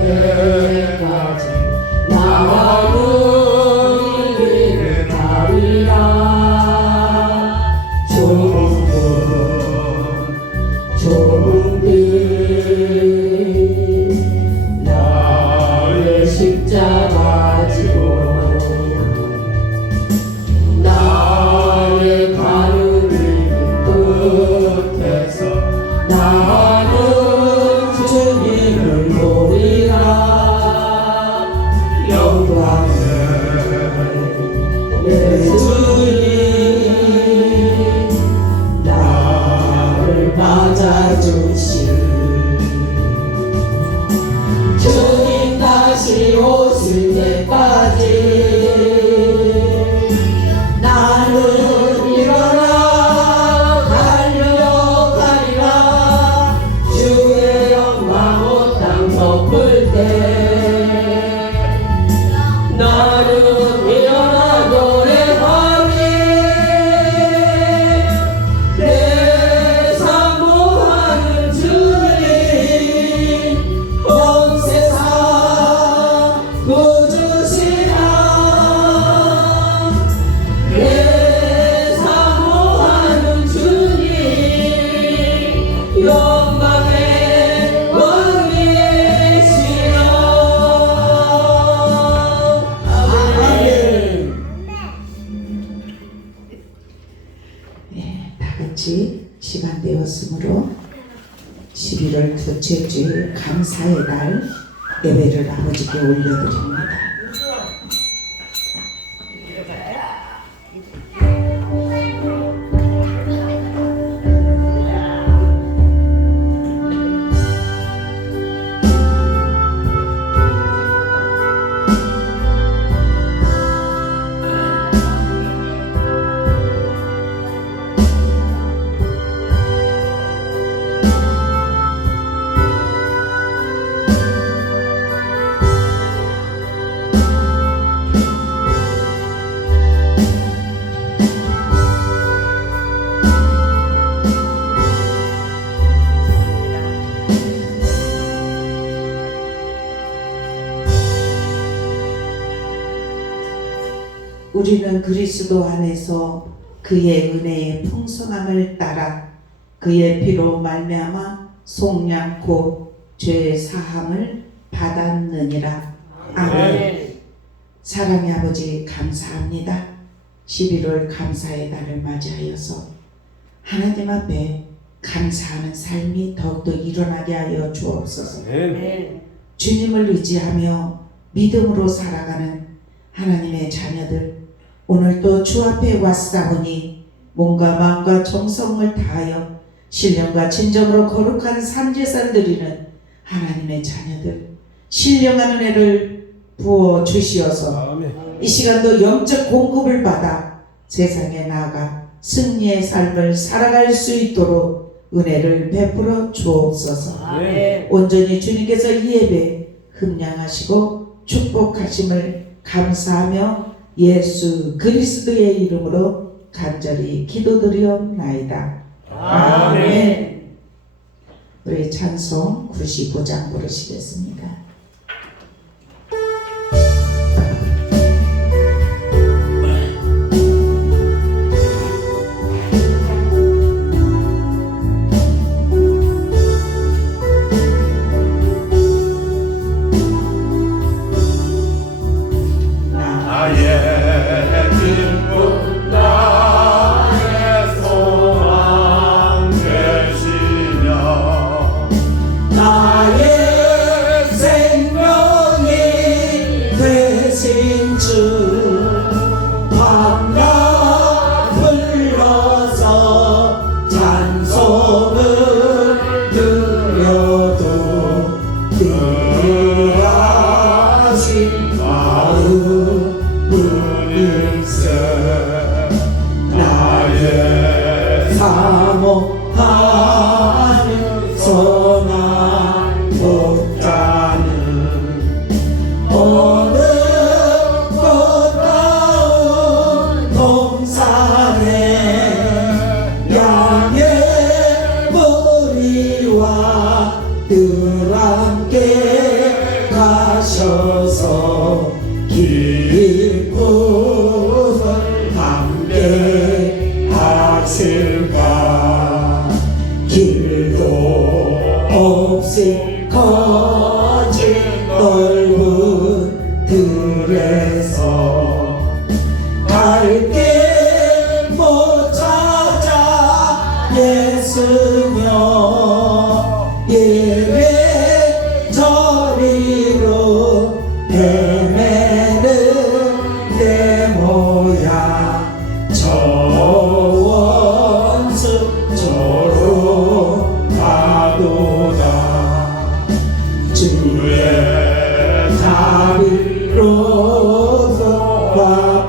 때까지 나는 길을 가리라. 좁은 길 나의 십자가 지고 나의 가는 길 끝에서 나는 주님을 보리라. 영광을 내 주님 나를 맞아주시. 주님 다시 오실 때까지 나는 일어나 달려가리라. 주의 영광 온 땅 덮을 때 나는 일어나 노래하리. 내 사모하는 주님 온 세상 구주시라. 내 사모하는 주님 영광의 왕이시여. 아멘. 네, 다 같이 시간 되었으므로 11월 둘째 주일 감사의 날 예배를 아버지께 올려드립니다. 우리는 그리스도 안에서 그의 은혜의 풍성함을 따라 그의 피로 말미암아 속량 곧 죄의 사함을 받았느니라. 아멘. 사랑의 아버지 감사합니다. 11월 감사의 날을 맞이하여서 하나님 앞에 감사하는 삶이 더욱더 일어나게 하여 주옵소서. 주님을 의지하며 믿음으로 살아가는 하나님의 자녀들, 오늘도 주 앞에 왔사오니 몸과 마음과 정성을 다하여 신령과 진정으로 거룩한 산제사를 드리는 하나님의 자녀들, 신령한 은혜를 부어 주시어서 이 시간도 영적 공급을 받아 세상에 나아가 승리의 삶을 살아갈 수 있도록 은혜를 베풀어 주옵소서. 온전히 주님께서 이 예배 흠양하시고 축복하심을 감사하며 예수 그리스도의 이름으로 간절히 기도드리옵나이다. 아멘. 우리 찬송 95장 부르시겠습니다. 사모하는 선한 목자는 어느 꽃다운 동산에 양의 머리와 늘 함께 오셔서 기쁨을 함께 하실까. 길도 없이 거친 넓은 들에서 갈 길 못 찾아 애쓰며 예배 저리로 헤매는 내 모양. 저 원수 저로 가도다. 주의 자비로움과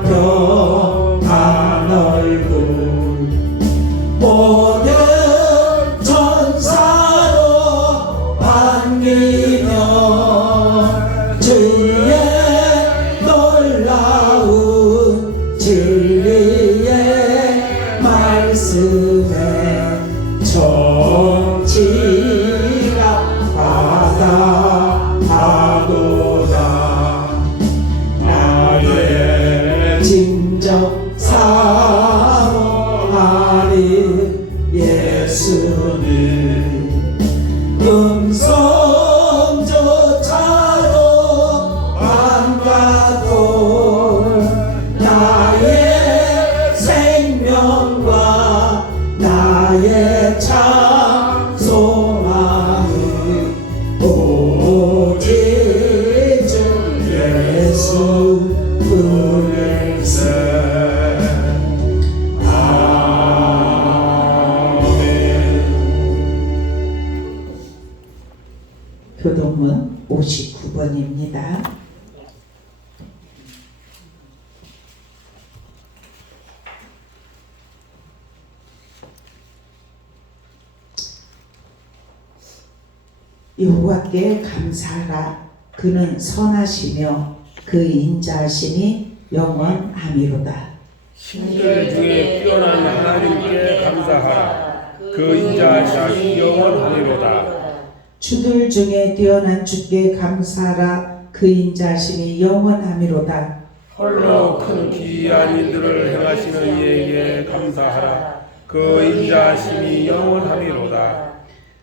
평안 얼굴 모든 천사로 반기며 주의 놀라운 진리의 말씀에 정치가 받아가도다. 나의 진정 사모하는 예수는 음성조차도 반갑고 나의 생명과 나의 참 소망은 오직 주 예수 그리스도. 교동문 59번입니다. 여호와께 감사하라. 그는 선하시며 그 인자하심이 영원함이로다. 신들 중에 뛰어난 하나님께 감사하라. 그 인자하심이 영원하리로다. 주들 중에 뛰어난 주께 감사하라. 그 인자하심이 영원함이로다. 홀로 큰 기이한 일들을 행하시는 이에게 감사하라. 그 인자하심이 영원하리로다.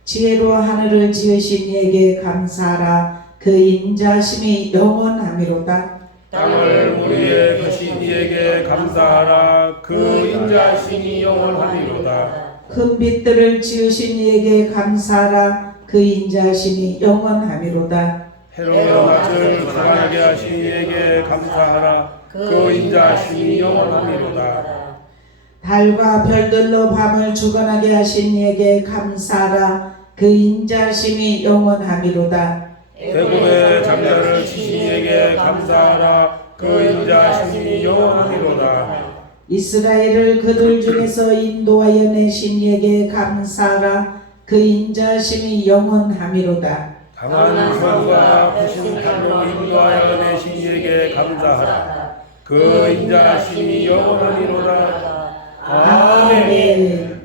지혜로 하늘을 지으신 이에게 감사하라. 그 인자하심이 영원함이로다. 땅을 물 위에 거신 이에게 감사하라. 그 인자하심이 영원하리로다. 큰 빛들을 지으신 이에게 감사하라. 그 인자하심이 영원함이로다. 해로며 낮을 가라하게 하신 이에게 감사하라. 그 인자하심이 영원하리로다. 달과 별들로 밤을 주관하게 하신 이에게 감사하라. 그 인자하심이 영원함이로다. 대굽의 장자를 치신 이에게 감사하라. 그 인자하심이 영원하리로다. 이스라엘을 그들 중에서 인도하여 내신 이에게 감사하라. 그 인자하심이 영원함이로다. 강한 손과 부신 팔로 인도하여 내신 이에게 감사하라. 그 인자하심이 영원하리로다. 아멘.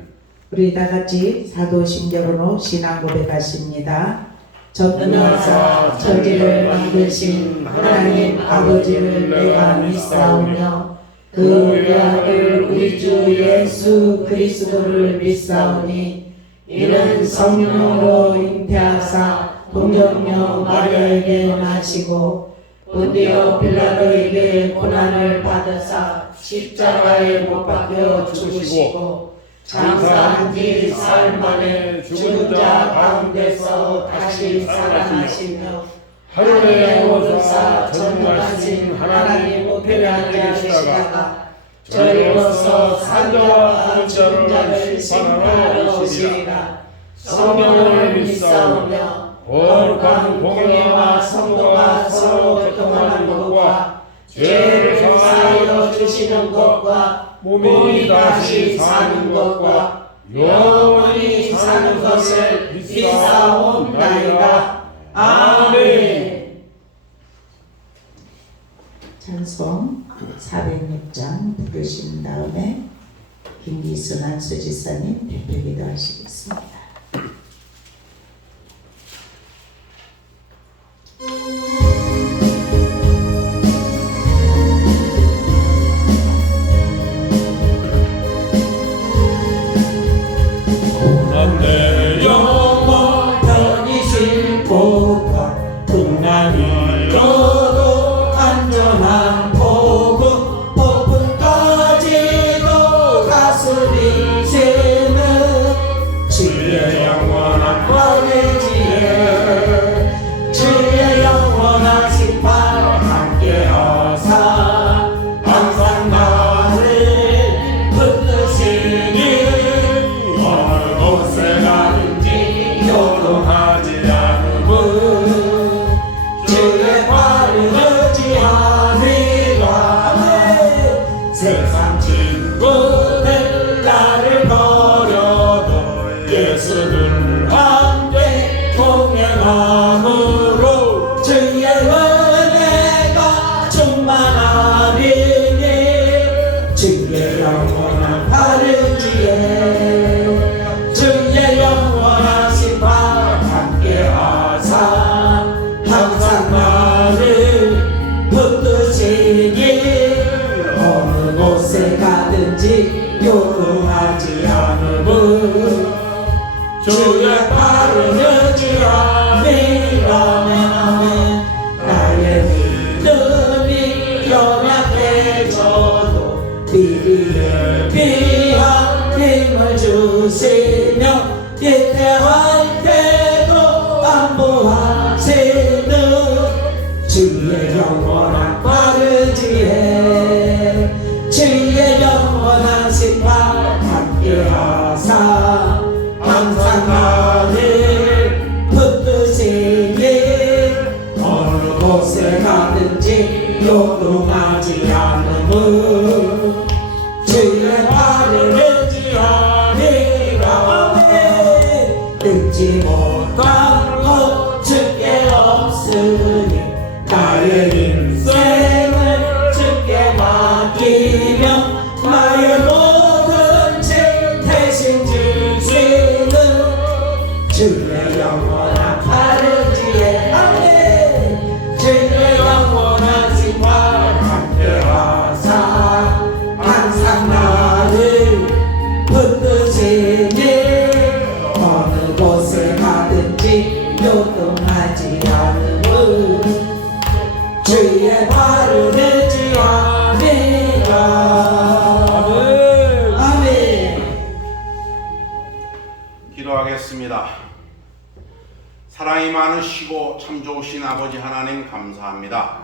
우리 다 같이 사도신경으로 신앙 고백하십니다. 전능하사 천지를 만드신 하나님 아버지를 내가 믿사오며 그 외아들 우리 주 예수 그리스도를 믿사오니 이는 성령으로 잉태하사 동정녀 마리아에게 나시고 본디오 빌라도에게 고난을 받으사 십자가에 못 박혀 죽으시고 장사한 지 사흘 만에 죽은 자 가운데서 다시 살아나시며 하늘에 오르사 전능하신 하나님 우편에 앉아 계시다가 저희로서 산자와 죽은 자를 심판하러 오시리라. 성령을 믿사오며 거룩한 공예와 성도가 서로 교통하는 것과 죄를 사하여 주시는 것과 몸이 다시 사는 것과 영원히 사는 것을 믿사옵나이다. 아멘. 찬송 406장 부르신 다음에 김기순 안수지사님 대표 기도하시겠습니다. 고난 잃어도 안전한 복음 폭풍까지도 가슴이 새는 주의 영원한 권위지에 주의 영원한 심판 함께하사 항상 나를 붙드시니 어느 곳에 가든지 요동하지 않음은 주의 발을 의지하리라. 세상 친구들 나를 버려도 예수를 함께 동행함으로 주의 은혜가 충만하리니 주의 영원한 바르지에 주의 영원한 심판 함께하사 항상 나를 붙드시니 어느 곳에 가든지 요동하지 않음은 주의 발을 의지함이라. 나의 믿음이 연약해져도 미리에 귀한 힘을 주시며 위태할 때도 안보하시는 주의 영원한 바르지에 주의 영원한 심판 함께하사 항상 나를 붙드시니 어느 곳에 가든지 요동하지 않음은 주의 발을 의지하리라. 듣지 못한 것 주께 없으니 나의 인생을 주께 맡기며 나의 모든 죄 대신 지시는 주의 영원한 바르지에 아멘. 주의 영원한 심판 함께하사 항상 나를 붙드시니 어느 곳에 가든지 요동하지 않음은 주의 발을 의지하리라. 아멘. 기도하겠습니다. 사랑이 많으시고 참 좋으신 아버지 하나님 감사합니다.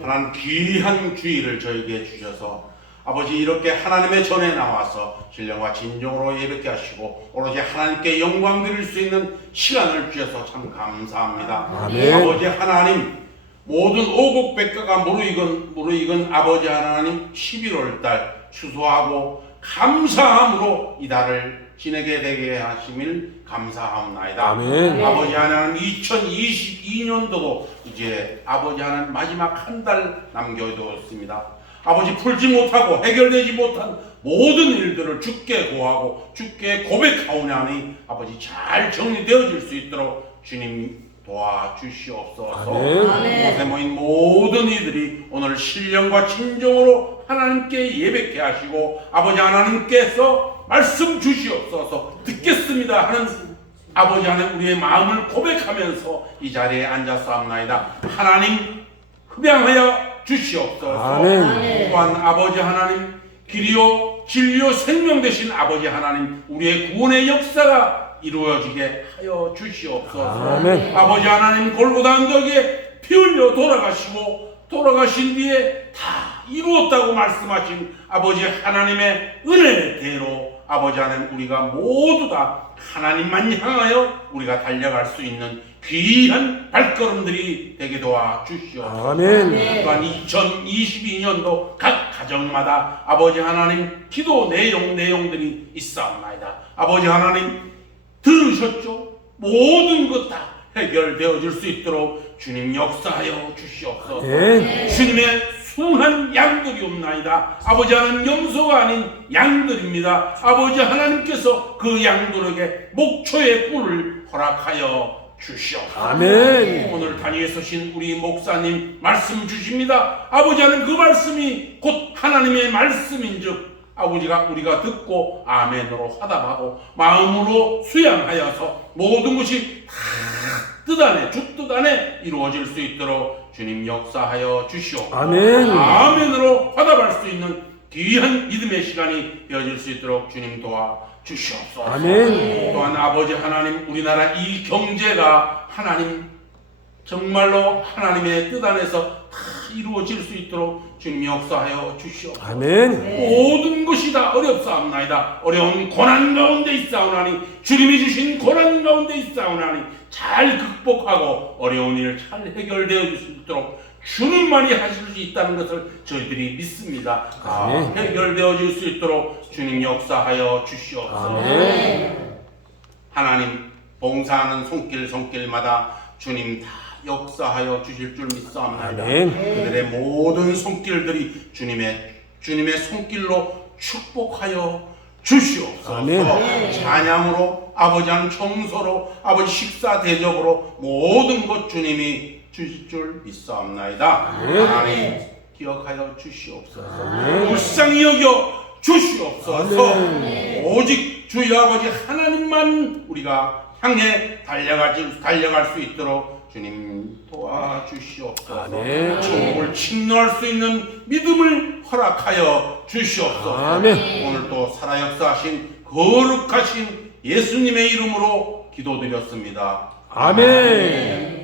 하나님 귀한 주일을 저에게 주셔서 아버지 이렇게 하나님의 전에 나와서 신령과 진정으로 예배케 하시고 오로지 하나님께 영광 드릴 수 있는 시간을 주셔서 참 감사합니다. 아멘. 아버지 하나님 모든 오곡백과가 무르익은 아버지 하나님 11월달 추수하고 감사함으로 이 달을 지내게 되게 하심을 감사합니다. 아멘. 아버지 하나님 2022년도도 이제 아버지 하나님 마지막 한 달 남겨두었습니다. 아버지 풀지 못하고 해결되지 못한 모든 일들을 주께 고하고 주께 고백하오니 아버지 잘 정리되어질 수 있도록 주님 도와주시옵소서. 이곳에 모인 모든 이들이 오늘 신령과 진정으로 하나님께 예배케 하시고 아버지 하나님께서 말씀 주시옵소서 듣겠습니다 하는 아버지 하나님 우리의 마음을 고백하면서 이 자리에 앉았사옵나이다. 하나님 흡양하여 주시옵소서. 아멘. 또한 아버지 하나님 길이요 진리요 생명 되신 아버지 하나님 우리의 구원의 역사가 이루어지게 하여 주시옵소서. 아멘. 아버지 하나님 골고다 언덕에 피 흘려 돌아가시고 돌아가신 뒤에 다 이루었다고 말씀하신 아버지 하나님의 은혜대로 아버지 하나님 우리가 모두 다 하나님만 향하여 우리가 달려갈 수 있는 귀한 발걸음들이 되게 도와 주시옵소서. 아멘. 또한 2022년도 각 가정마다 아버지 하나님 기도 내용들이 있사옵나이다. 아버지 하나님 들으셨죠? 모든 것 다 해결되어질 수 있도록 주님 역사하여 주시옵소서. 네. 주님의 순한 양들이 없나이다. 아버지 하나님 염소가 아닌 양들입니다. 아버지 하나님께서 그 양들에게 목초의 꿀을 허락하여 주시옵소서. 아멘. 오늘 단위에 서신 우리 목사님 말씀 주십니다. 아버지 하나님 그 말씀이 곧 하나님의 말씀인즉 아버지가 우리가 듣고 아멘으로 화답하고 마음으로 수양하여서 모든 것이 다 뜻 안에 주 뜻 안에 이루어질 수 있도록 주님 역사하여 주시옵소서. 아멘. 아멘으로 화답할 수 있는 귀한 믿음의 시간이 되어질 수 있도록 주님 도와 주시옵소서. 아멘. 또한 아버지 하나님, 우리나라 이 경제가 하나님 정말로 하나님의 뜻 안에서 다 이루어질 수 있도록 주님 역사하여 주시옵소서. 아멘. 모든 것이 다 어렵사옵나이다. 어려운 고난 가운데 있사오나니, 주님이 주신 고난 가운데 있사오나니 잘 극복하고 어려운 일 잘 해결되어 줄 수 있도록 주님만이 하실 수 있다는 것을 저희들이 믿습니다. 아멘. 해결되어질 수 있도록 주님 역사하여 주시옵소서. 아멘. 하나님 봉사하는 손길마다 주님 다 역사하여 주실 줄 믿사옵나이다. 아멘. 그들의 모든 손길들이 주님의 손길로 축복하여 주시옵소서. 아멘. 찬양으로, 아버지 한 청소로, 아버지 식사 대접으로 모든 것 주님이 주실 줄 믿사옵나이다. 아멘. 하나님 기억하여 주시옵소서. 아멘. 불쌍히 여겨 주시옵소서. 아멘. 오직 주의 아버지 하나님만 우리가 향해 달려갈 수 있도록 주님 도와주시옵소서. 아멘. 천국을 침노할 수 있는 믿음을 허락하여 주시옵소서. 아멘. 오늘 또 살아 역사하신 거룩하신 예수님의 이름으로 기도드렸습니다. 아멘.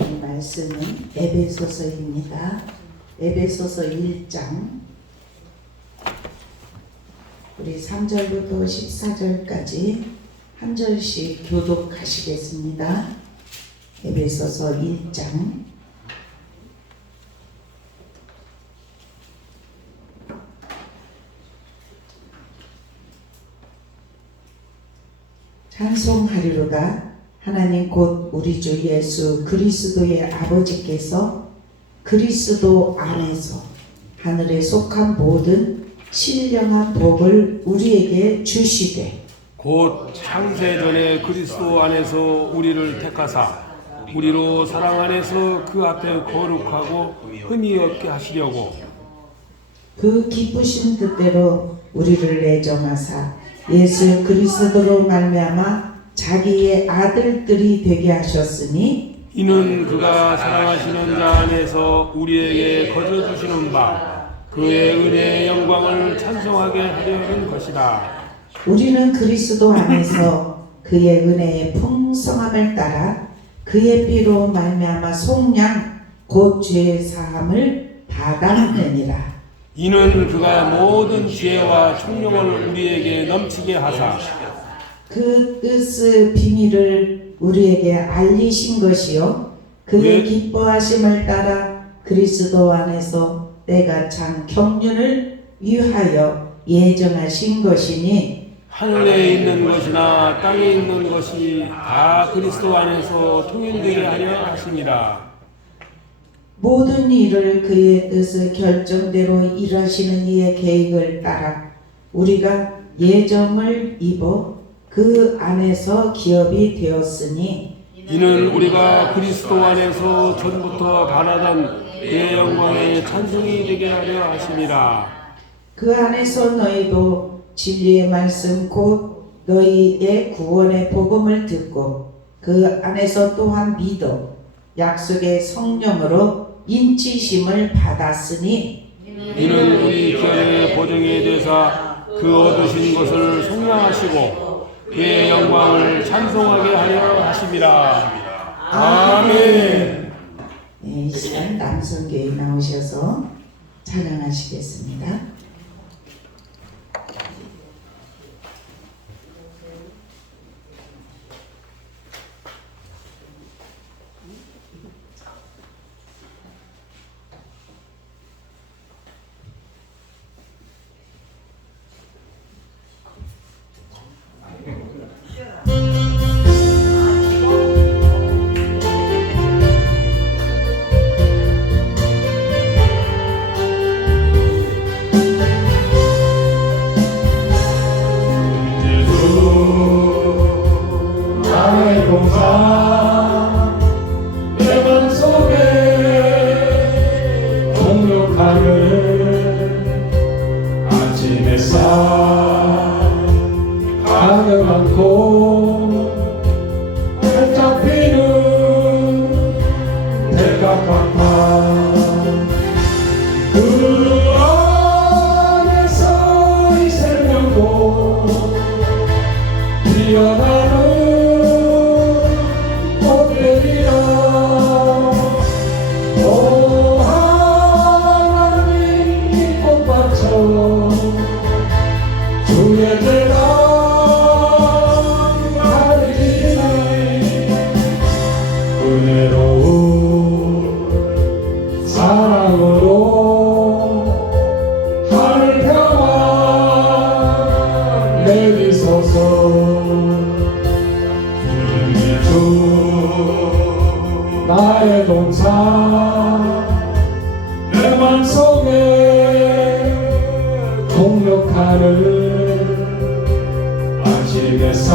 오늘 말씀은 에베소서입니다. 에베소서 1장 우리 3절부터 14절까지 한 절씩 교독하시겠습니다. 에베소서 1장 찬송하리로다. 하나님 곧 우리 주 예수 그리스도의 아버지께서 그리스도 안에서 하늘에 속한 모든 신령한 복을 우리에게 주시되 곧 창세전에 그리스도 안에서 우리를 택하사 우리로 사랑 안에서 그 앞에 거룩하고 흠이 없게 하시려고 그 기쁘신 뜻대로 우리를 애정하사 예수 그리스도로 말미암아 자기의 아들들이 되게 하셨으니 이는 그가 사랑하시는 자 안에서 우리에게 거저 주시는 바 그의 은혜의 영광을 찬송하게 하려는 것이다. 우리는 그리스도 안에서 그의 은혜의 풍성함을 따라 그의 피로 말미암아 속량 곧 죄의 사함을 받았느니라. 이는 그가 모든 지혜와 총명을 우리에게 넘치게 하사 그 뜻의 비밀을 우리에게 알리신 것이요 그의 기뻐하심을 따라 그리스도 안에서 때가 찬 경륜을 위하여 예정하신 것이니 하늘에 있는 것이나 땅에 있는 것이 다 그리스도 안에서 통일되게 하려 하심이라. 모든 일을 그의 뜻의 결정대로 일하시는 이의 계획을 따라 우리가 예정을 입어 그 안에서 기업이 되었으니 이는 우리가 그리스도 안에서 전부터 바라던 그의 영광의 찬송이 되게 하려 하심이라. 그 안에서 너희도 진리의 말씀 곧 너희의 구원의 복음을 듣고 그 안에서 또한 믿어 약속의 성령으로 인치심을 받았으니 이는 우리 기업의 보증이 되사 그 얻으신 것을 속량하시고 그의 영광을 찬송하게 하려 하심이라. 아멘. 네, 이 시간 남성교회 나오셔서 찬양하시겠습니다. 아침 햇살 가득 안고 활짝 피는 백합광판 그 안에서 이 생명도 피어나는 꽃들이라 오 하나님 이 꽃밭처럼 주의 제가 가리니 은혜로운 사랑으로 하늘 평화 내리소서 주 나의 동산 내 맘속에 동력하는 아침 햇살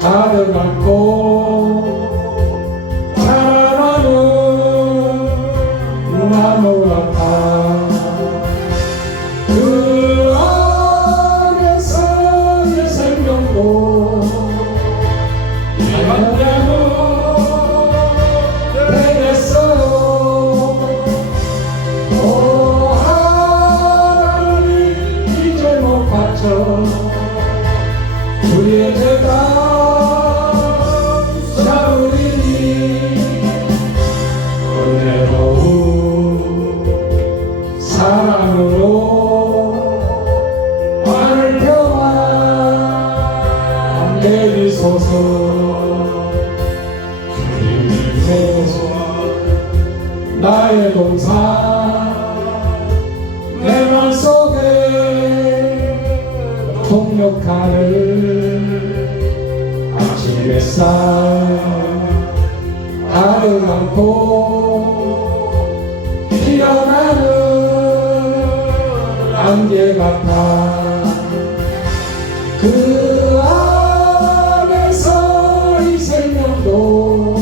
가득 안고 자라나는 나무 같아 그 안에서의 생명도 이한대로 되겠어요. 오 하나님 이제 못 바쳐 주의 제가 사으리니 은혜로운 사랑으로 하늘 평화 내리소서 주님의 손 나의 동산 내 맘속에 통역하는 아침 햇살 가득 안고 피어나는 안개 같아 그 안에서 이 생명도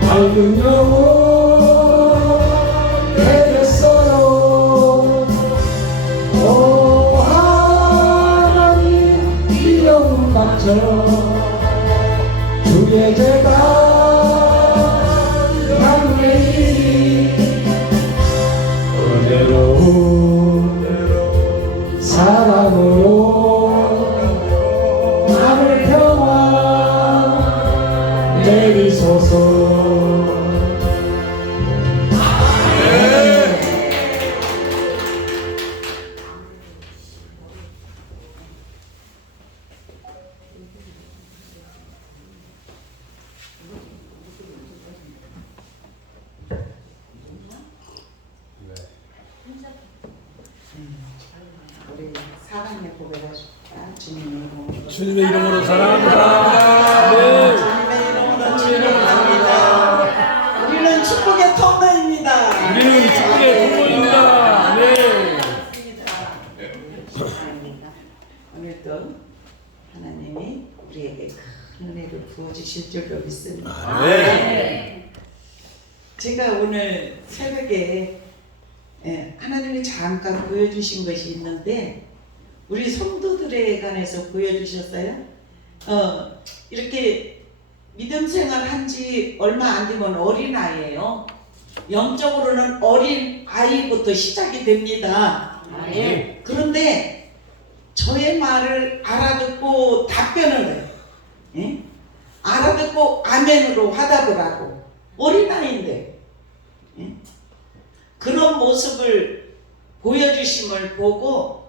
맑은 영혼 되겠어요. 오 하나님 이 영혼 바쳐 주의 제가 향내이 은혜로운 사랑으로 하늘 평화 내리소서. 우리 사랑의 고백하십니다. 주님의 이름으로. 주님의 이름으로 사랑합니다. 네. 주님의 이름으로 축복합니다. 우리는 축복의 통로입니다. 우리는 축복의 통로입니다. 네. 오늘도 하나님이 우리에게 큰 은혜를 부어주실 줄로 믿습니다. 네. 제가 오늘 새벽에 하나님이 잠깐 보여주신 것이 있는데 우리 성도들에 관해서 보여주셨어요. 이렇게 믿음 생활 한지 얼마 안 되면 어린아이예요. 영적으로는 어린 아이부터 시작이 됩니다. 그런데 저의 말을 알아듣고 답변을 해요. 예? 알아듣고 아멘으로 화답을 하고 어린아이인데 예? 그런 모습을 보여주심을 보고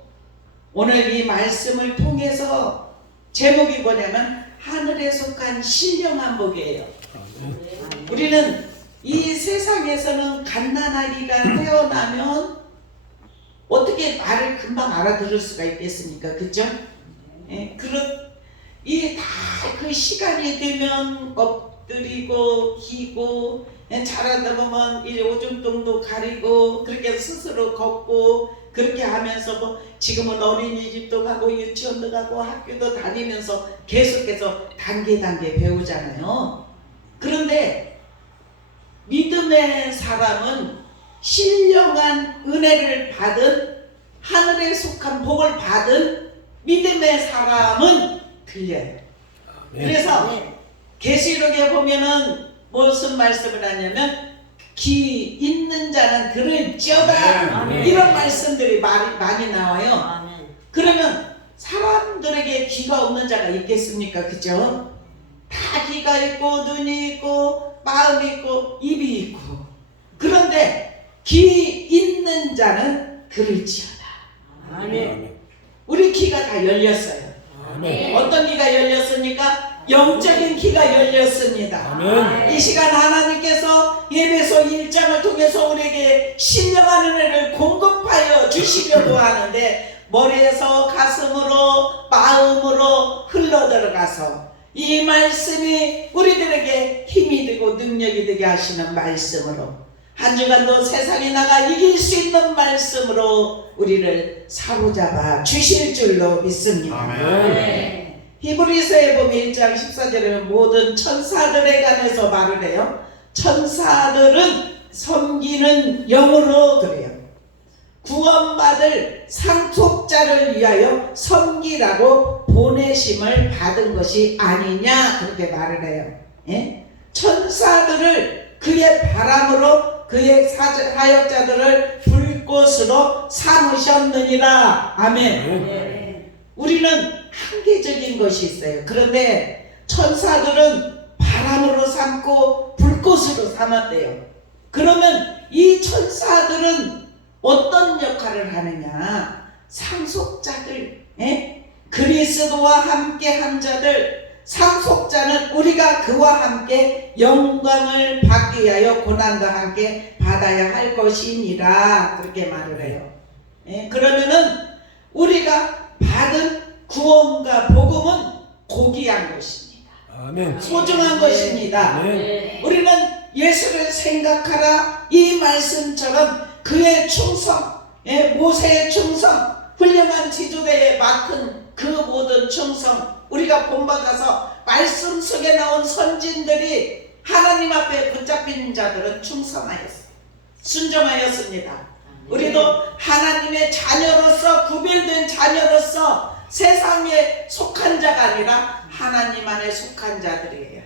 오늘 이 말씀을 통해서 제목이 뭐냐면 하늘에 속한 신령한 복이에요. 우리는 이 세상에서는 갓난아기가 태어나면 어떻게 말을 금방 알아들을 수가 있겠습니까? 그죠? 예, 이 다 그 시간이 되면 엎드리고 기고 자라다 보면 이제 오줌통도 가리고 그렇게 스스로 걷고 그렇게 하면서 뭐 지금은 어린이집도 가고 유치원도 가고 학교도 다니면서 계속해서 단계 배우잖아요. 그런데 믿음의 사람은 신령한 은혜를 받은 하늘에 속한 복을 받은 믿음의 사람은 들려요. 그래서 계시록에 보면은 무슨 말씀을 하냐면 귀 있는 자는 들을지어다 이런 말씀들이 많이 나와요. 그러면 사람들에게 귀가 없는 자가 있겠습니까? 그죠? 다 귀가 있고 눈이 있고 마음이 있고 입이 있고 그런데 귀 있는 자는 들을지어다. 우리 귀가 다 열렸어요. 어떤 귀가 열렸습니까? 영적인 귀가 열렸습니다. 이 시간 하나님께서 예배소 1장을 통해서 우리에게 신령한 은혜를 공급하여 주시려고 하는데 머리에서 가슴으로 마음으로 흘러들어가서 이 말씀이 우리들에게 힘이 되고 능력이 되게 하시는 말씀으로 한 주간도 세상에 나가 이길 수 있는 말씀으로 우리를 사로잡아 주실 줄로 믿습니다. 히브리서에 보면 1장 14절에 모든 천사들에 관해서 말을 해요. 천사들은 섬기는 영으로 그래요. 구원받을 상속자를 위하여 섬기라고 보내심을 받은 것이 아니냐 그렇게 말을 해요. 예? 천사들을 그의 바람으로 그의 사역자들을 불꽃으로 삼으셨느니라. 아멘. 우리는 한계적인 것이 있어요. 그런데 천사들은 바람으로 삼고 불꽃으로 삼았대요. 그러면 이 천사들은 어떤 역할을 하느냐? 상속자들, 그리스도와 함께 한 자들, 상속자는 우리가 그와 함께 영광을 받기 위하여 고난과 함께 받아야 할 것이니라 그렇게 말을 해요. 그러면은 우리가 받은 구원과 복음은 고귀한 것입니다. 아멘. 소중한 것입니다. 우리는 예수를 생각하라 이 말씀처럼 그의 충성, 모세의 충성, 훌륭한 지도대에 맡은 그 모든 충성 우리가 본받아서 말씀 속에 나온 선진들이 하나님 앞에 붙잡힌 자들은 충성하였어요. 순종하였습니다. 우리도 하나님의 자녀로서 구별된 자녀로서 세상에 속한 자가 아니라 하나님 안에 속한 자들이에요.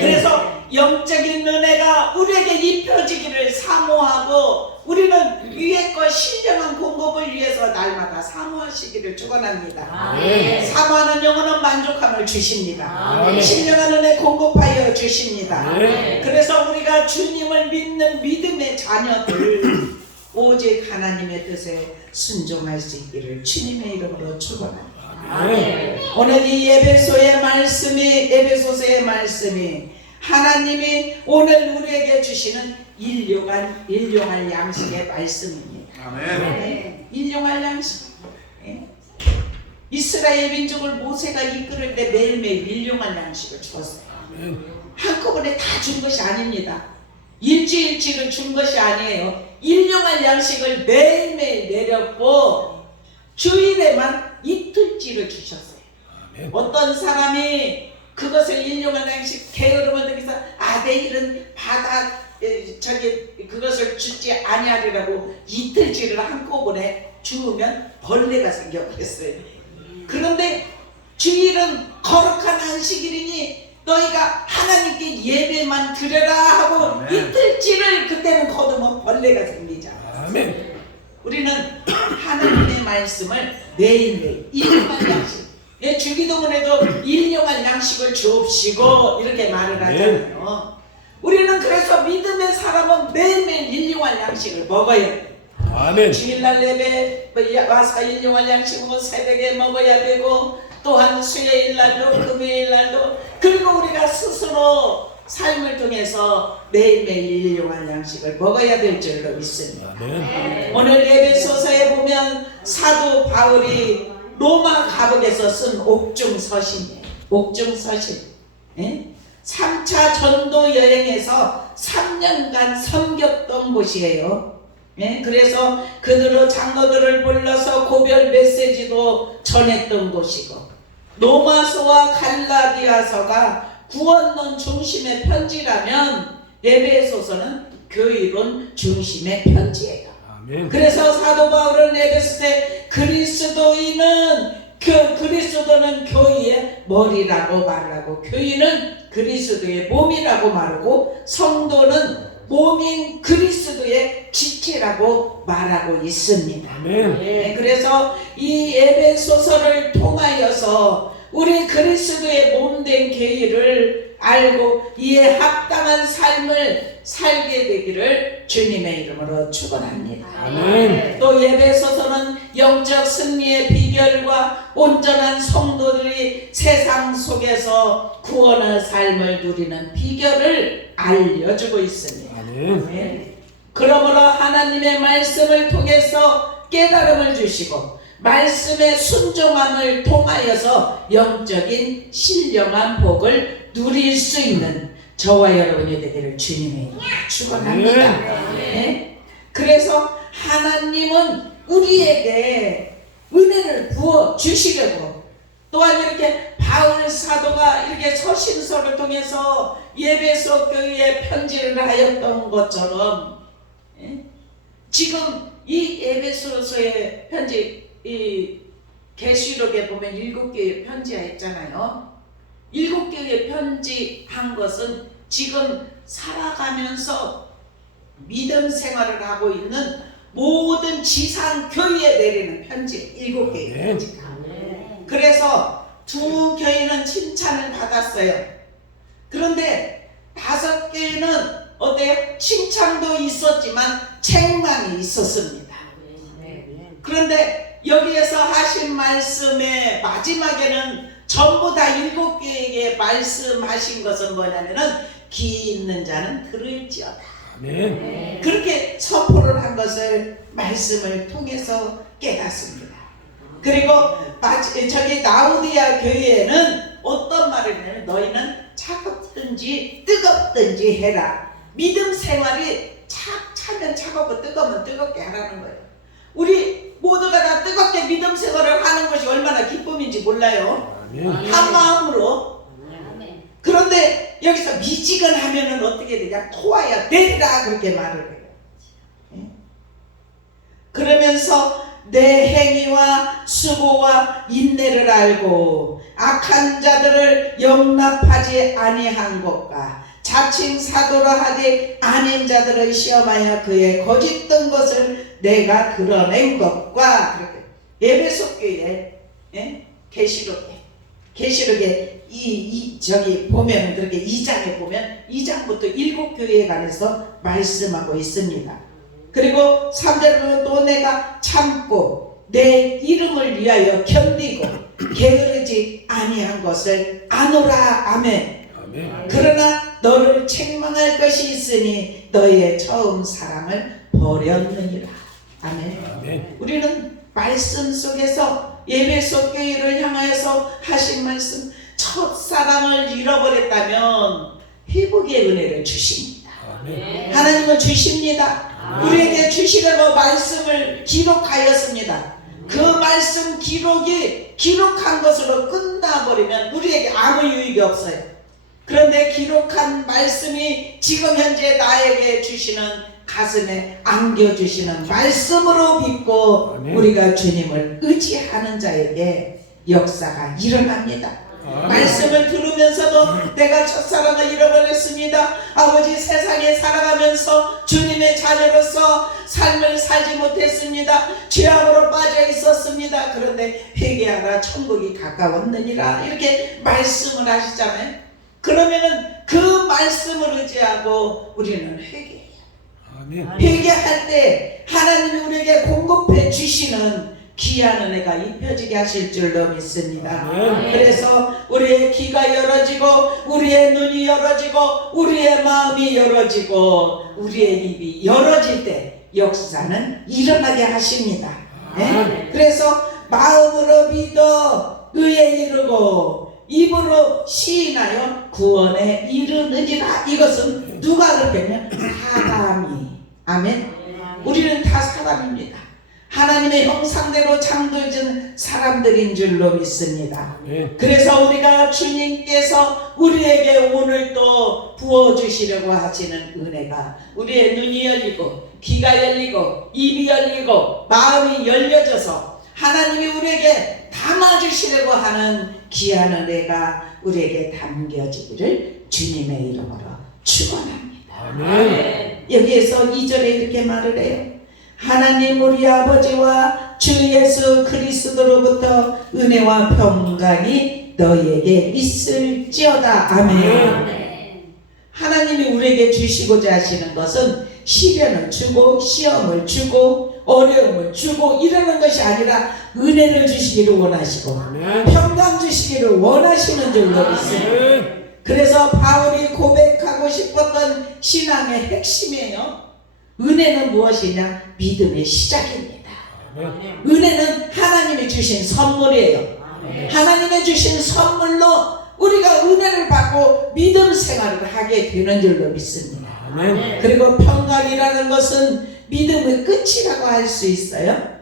그래서 영적인 은혜가 우리에게 입혀지기를 사모하고 우리는 위의 것 신령한 공급을 위해서 날마다 사모하시기를 축원합니다. 사모하는 영혼은 만족함을 주십니다. 신령한 은혜 공급하여 주십니다. 그래서 우리가 주님을 믿는 믿음의 자녀들 오직 하나님의 뜻에 순종할 수 있기를 주님의 이름으로 축원합니다. 오늘 이 에베소서의 말씀이 하나님이 오늘 우리에게 주시는 일용할 양식의 말씀입니다. 일용할 양식. 이스라엘 민족을 모세가 이끌을 때 매일매일 일용할 양식을 주었어요. 한꺼번에 다 준 것이 아닙니다. 일주일치를 준 것이 아니에요. 일용할 양식을 매일매일 내렸고 주일에만 이틀치를 주셨어요. 어떤 사람이 그것을 일용할 양식 게으름을 느껴서 내일은 그것을 주지 아니하리라고 이틀치를 한꺼번에 주우면 벌레가 생겨버렸어요. 그런데 주일은 거룩한 안식일이니 너희가 하나님께 예배만 드려라 하고 이틀치를 그때는 거두면 벌레가 생기죠. 아멘. 우리는 하나님의 말씀을 매일매일 일용할 양식, 주기도문에도 일용할 양식을 주옵시고 이렇게 말을 하잖아요. 우리는 그래서 믿음의 사람은 매일매일 일용할 양식을 먹어야 돼요. 아멘. 주일날 예배 와서 일용할 양식은 새벽에 먹어야 되고 또한 수요일날도 금요일날도 그리고 우리가 스스로 삶을 통해서 매일매일 일용할 양식을 먹어야 될 줄로 믿습니다. 오늘 예배소서에 보면 사도 바울이 로마 감옥에서 쓴 옥중서신이에요. 옥중서신. 3차 전도 여행에서 3년간 섬겼던 곳이에요. 그래서 그들로 장로들을 불러서 고별 메시지도 전했던 곳이고 로마서와 갈라디아서가 구원론 중심의 편지라면 에베소서는 교회론 중심의 편지예요. 아멘. 그래서 사도 바울은 에베소서에 그리스도는 교회의 머리라고 말하고 교회는 그리스도의 몸이라고 말하고 성도는 몸인 그리스도의 지체라고 말하고 있습니다. 아멘. 네, 그래서 이 에베소서를 통하여서 우리 그리스도의 몸된 교회를 알고 이에 합당한 삶을 살게 되기를 주님의 이름으로 축원합니다. 아멘. 또 에베소서는 영적 승리의 비결과 온전한 성도들이 세상 속에서 구원의 삶을 누리는 비결을 알려주고 있습니다. 아멘. 그러므로 하나님의 말씀을 통해서 깨달음을 주시고 말씀의 순종함을 통하여서 영적인 신령한 복을 누릴 수 있는 저와 여러분이 되기를 주님의 이름으로 축원합니다. 네? 그래서 하나님은 우리에게 은혜를 부어 주시려고 또한 이렇게 바울 사도가 이렇게 서신서를 통해서 에베소 교회에 편지를 하였던 것처럼 지금 이 에베소서의 편지 이 계시록에 보면 7개의 편지했잖아요. 7개의 편지한 것은 지금 살아가면서 믿음 생활을 하고 있는 모든 지상 교회에 내리는 편지 7개의 편지가. 그래서 2교회는 칭찬을 받았어요. 그런데 5교회는 어때요? 칭찬도 있었지만 책망이 있었습니다. 그런데 여기에서 하신 말씀의 마지막에는 전부 다 7교회에게 말씀하신 것은 뭐냐면은 귀 있는 자는 들을지어다. 아멘. 그렇게 선포를 한 것을 말씀을 통해서 깨닫습니다. 그리고 저기 라우디아 교회에는 어떤 말을 하냐면 너희는 차갑든지 뜨겁든지 해라. 믿음 생활이 차면 차갑고 뜨거우면 뜨겁게 하라는 거예요. 우리 모두가 다 뜨겁게 믿음 생활을 하는 것이 얼마나 기쁨인지 몰라요. 아멘. 한 마음으로. 그런데 여기서 미지근하면은 어떻게 되냐? 토하여 내리라 그렇게 말을 해요. 그러면서 내 행위와 수고와 인내를 알고 악한 자들을 용납하지 아니한 것과 자칭 사도라 하지 아닌 자들을 시험하여 그의 거짓된 것을 내가 드러낸 것과 그렇게 에베소 교회 계시록에 저기 보면 그렇게 2장에 보면 2장부터 7교회에 관해서 말씀하고 있습니다. 그리고 3절은 또 내가 참고 내 이름을 위하여 견디고 게으르지 아니한 것을 아노라. 아멘. 아멘. 그러나 너를 책망할 것이 있으니 너희의 처음 사랑을 버렸느니라. 아멘. 아멘. 우리는 말씀 속에서 에베소 교회를 향하여서 하신 말씀, 첫 사랑을 잃어버렸다면 회복의 은혜를 주십니다. 아멘. 하나님은 주십니다. 우리에게 주시려고 말씀을 기록하였습니다. 그 말씀 기록한 것으로 끝나버리면 우리에게 아무 유익이 없어요. 그런데 기록한 말씀이 지금 현재 나에게 주시는 가슴에 안겨주시는 말씀으로 믿고 아멘. 우리가 주님을 의지하는 자에게 역사가 일어납니다. 아멘. 말씀을 들으면서도 내가 첫사랑을 잃어버렸습니다. 아버지, 세상에 살아가면서 주님의 자녀로서 삶을 살지 못했습니다. 죄악으로 빠져 있었습니다. 그런데 회개하라, 천국이 가까웠느니라, 이렇게 말씀을 하시잖아요. 그러면은 그 말씀을 의지하고 우리는 회개해요. 아멘. 회개할 때 하나님이 우리에게 공급해 주시는 귀한 은혜가 입혀지게 하실 줄로 믿습니다. 아멘. 그래서 우리의 귀가 열어지고 우리의 눈이 열어지고 우리의 마음이 열어지고 우리의 입이 열어질 때 역사는 일어나게 하십니다. 네? 그래서 마음으로 믿어 의에 이르고 입으로 시인하여 구원에 이르느니라. 이것은 누가 그랬냐면 사람이. 아멘. 우리는 다 사람입니다. 하나님 하나님의 형상대로 창조된 사람들인 줄로 믿습니다. 아멘. 그래서 우리가 주님께서 우리에게 오늘 또 부어주시려고 하시는 은혜가 우리의 눈이 열리고 귀가 열리고 입이 열리고 마음이 열려져서 하나님이 우리에게 담아주시려고 하는 귀한 은혜가 우리에게 담겨지기를 주님의 이름으로 축원합니다. 아멘. 여기에서 2절에 이렇게 말을 해요. 하나님 우리 아버지와 주 예수 그리스도로부터 은혜와 평강이 너희에게 있을지어다. 아멘. 하나님이 우리에게 주시고자 하시는 것은 시련을 주고 시험을 주고 어려움을 주고 이러는 것이 아니라 은혜를 주시기를 원하시고 아멘. 평강 주시기를 원하시는 줄로 믿습니다. 아멘. 그래서 바울이 고백하고 싶었던 신앙의 핵심이에요. 은혜는 무엇이냐? 믿음의 시작입니다. 은혜는 하나님이 주신 선물이에요. 하나님의 주신 선물로 우리가 은혜를 받고 믿음 생활을 하게 되는 줄로 믿습니다. 아멘. 그리고 평강이라는 것은 믿음의 끝이라고 할 수 있어요.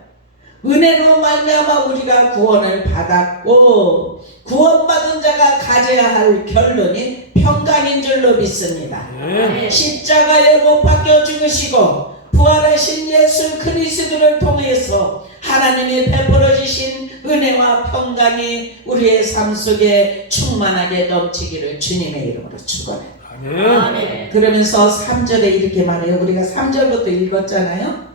은혜로 말미암아 우리가 구원을 받았고 구원받은 자가 가져야 할 결론이 평강인 줄로 믿습니다. 아멘. 십자가에 못 박혀 죽으시고 부활하신 예수 그리스도를 통해서 하나님이 베풀어 주신 은혜와 평강이 우리의 삶 속에 충만하게 넘치기를 주님의 이름으로 축원해요. 아멘. 그러면서 3절에 이렇게 말해요. 우리가 3절부터 읽었잖아요.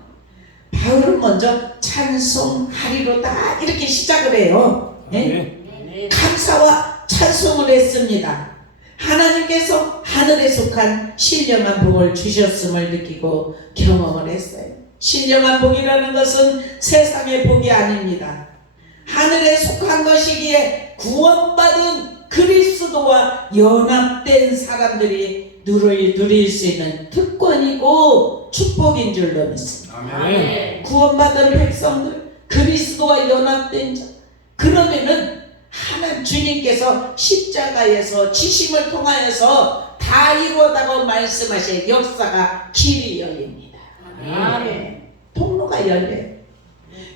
바울은 먼저 찬송하리로다 이렇게 시작을 해요. 네? 아멘. 감사와 찬송을 했습니다. 하나님께서 하늘에 속한 신령한 복을 주셨음을 느끼고 경험을 했어요. 신령한 복이라는 것은 세상의 복이 아닙니다. 하늘에 속한 것이기에 구원받은 그리스도와 연합된 사람들이 누릴 수 있는 특권이고 축복인 줄로 믿습니다. 아멘. 구원받은 백성들, 그리스도와 연합된 자. 그러면은 하나님 주님께서 십자가에서 지심을 통하여서 다 이루었다고 말씀하신 역사가 길이 열립니다. 아멘. 통로가 열려요.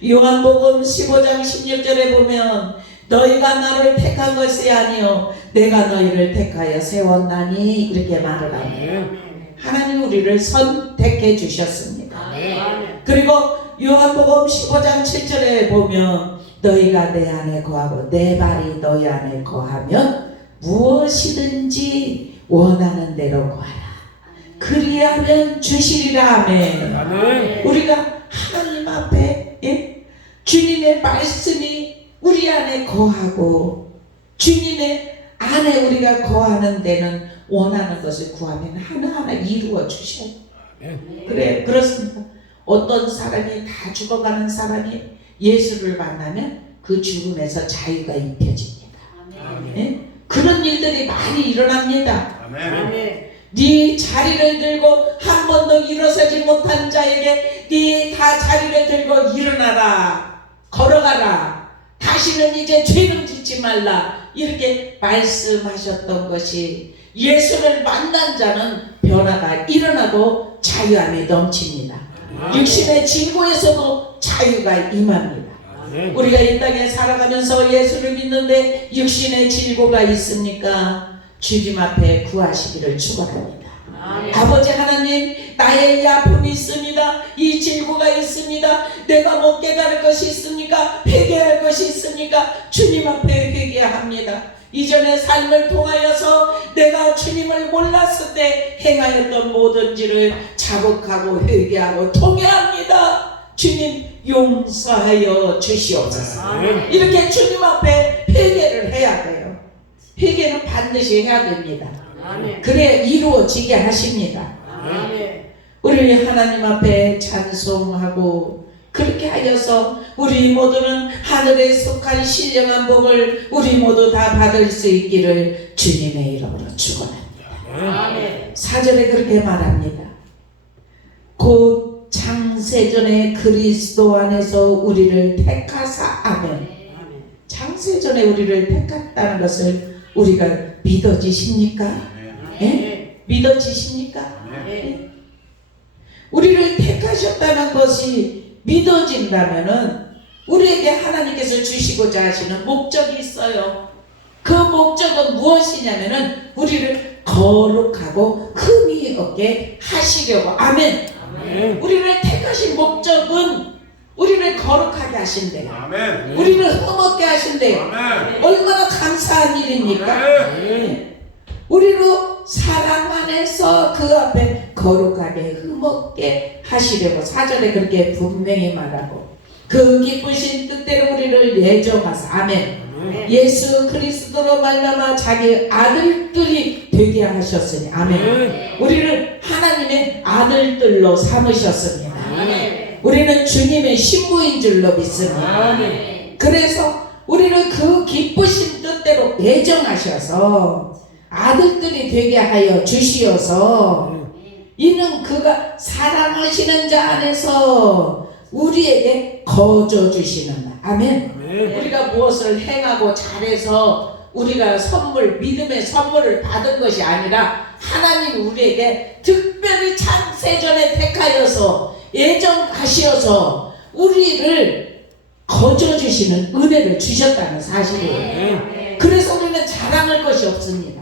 요한복음 15장 16절에 보면 너희가 나를 택한 것이 아니요 내가 너희를 택하여 세웠나니 이렇게 말을 합니다. 아멘. 하나님 우리를 선택해 주셨습니다. 아멘. 그리고 요한복음 15장 7절에 보면 너희가 내 안에 거하고 내 발이 너희 안에 거하면 무엇이든지 원하는 대로 구하라. 그리하면 주시리라. 아멘. 아멘. 우리가 하나님 앞에 주님의 말씀이 우리 안에 거하고 주님의 안에 우리가 거하는 데는 원하는 것을 구하면 하나하나 이루어 주셔요. 그래, 그렇습니다. 어떤 사람이 다 죽어가는 사람이 예수를 만나면 그 죽음에서 자유가 입혀집니다. 예? 그런 일들이 많이 일어납니다. 아멘. 네 자리를 들고 한 번도 일어서지 못한 자에게 네 다 자리를 들고 일어나라, 걸어가라, 다시는 이제 죄를 짓지 말라 이렇게 말씀하셨던 것이 예수를 만난 자는 변화가 일어나고 자유 안에 넘칩니다. 육신의 질고에서도 자유가 임합니다. 우리가 이 땅에 살아가면서 예수를 믿는데 육신의 질고가 있습니까? 주님 앞에 구하시기를 축원합니다. 아버지 하나님, 나의 이 아픔이 있습니다. 이 질고가 있습니다. 내가 못 깨달을 것이 있습니까? 회개할 것이 있습니까? 주님 앞에 회개합니다. 이전의 삶을 통하여서 내가 주님을 몰랐을 때 행하였던 모든 일을 자복하고 회개하고 통회합니다. 주님 용서하여 주시옵소서. 이렇게 주님 앞에 회개를 해야 돼요. 회개는 반드시 해야 됩니다. 그래 이루어지게 하십니다. 우리 하나님 앞에 찬송하고 그렇게 하여서 우리 모두는 하늘에 속한 신령한 복을 우리 모두 다 받을 수 있기를 주님의 이름으로 축원합니다. 4절에 그렇게 말합니다. 곧 창세전에 그리스도 안에서 우리를 택하사. 아멘. 창세전에 우리를 택했다는 것을 우리가 믿어지십니까? 예? 믿어지십니까? 예? 우리를 택하셨다는 것이 믿어진다면은 우리에게 하나님께서 주시고자 하시는 목적이 있어요. 그 목적은 무엇이냐면은 우리를 거룩하고 흠이 없게 하시려고. 아멘. 우리를 택하신 목적은 우리를 거룩하게 하신대요. 아멘. 우리를 흠없게 하신대요. 아멘. 얼마나 감사한 일입니까? 우리로 사랑 안에서 그 앞에 거룩하게 흠없게 하시려고 4절에 그렇게 분명히 말하고 그 기쁘신 뜻대로 우리를 예정하사. 아멘. 예수 그리스도로 말미암아 자기 아들들이 되게 하셨으니. 아멘. 우리를 하나님의 아들들로 삼으셨습니다. 우리는 주님의 신부인 줄로 믿습니다. 그래서 우리를 그 기쁘신 뜻대로 예정하셔서 아들들이 되게 하여 주시어서 이는 그가 사랑하시는 자 안에서 우리에게 거저 주시는. 아멘. 우리가 무엇을 행하고 잘해서 우리가 믿음의 선물을 받은 것이 아니라 하나님 우리에게 특별히 창세전에 택하여서 예정하시어서 우리를 거저 주시는 은혜를 주셨다는 사실이에요. 그래서 우리는 자랑할 것이 없습니다.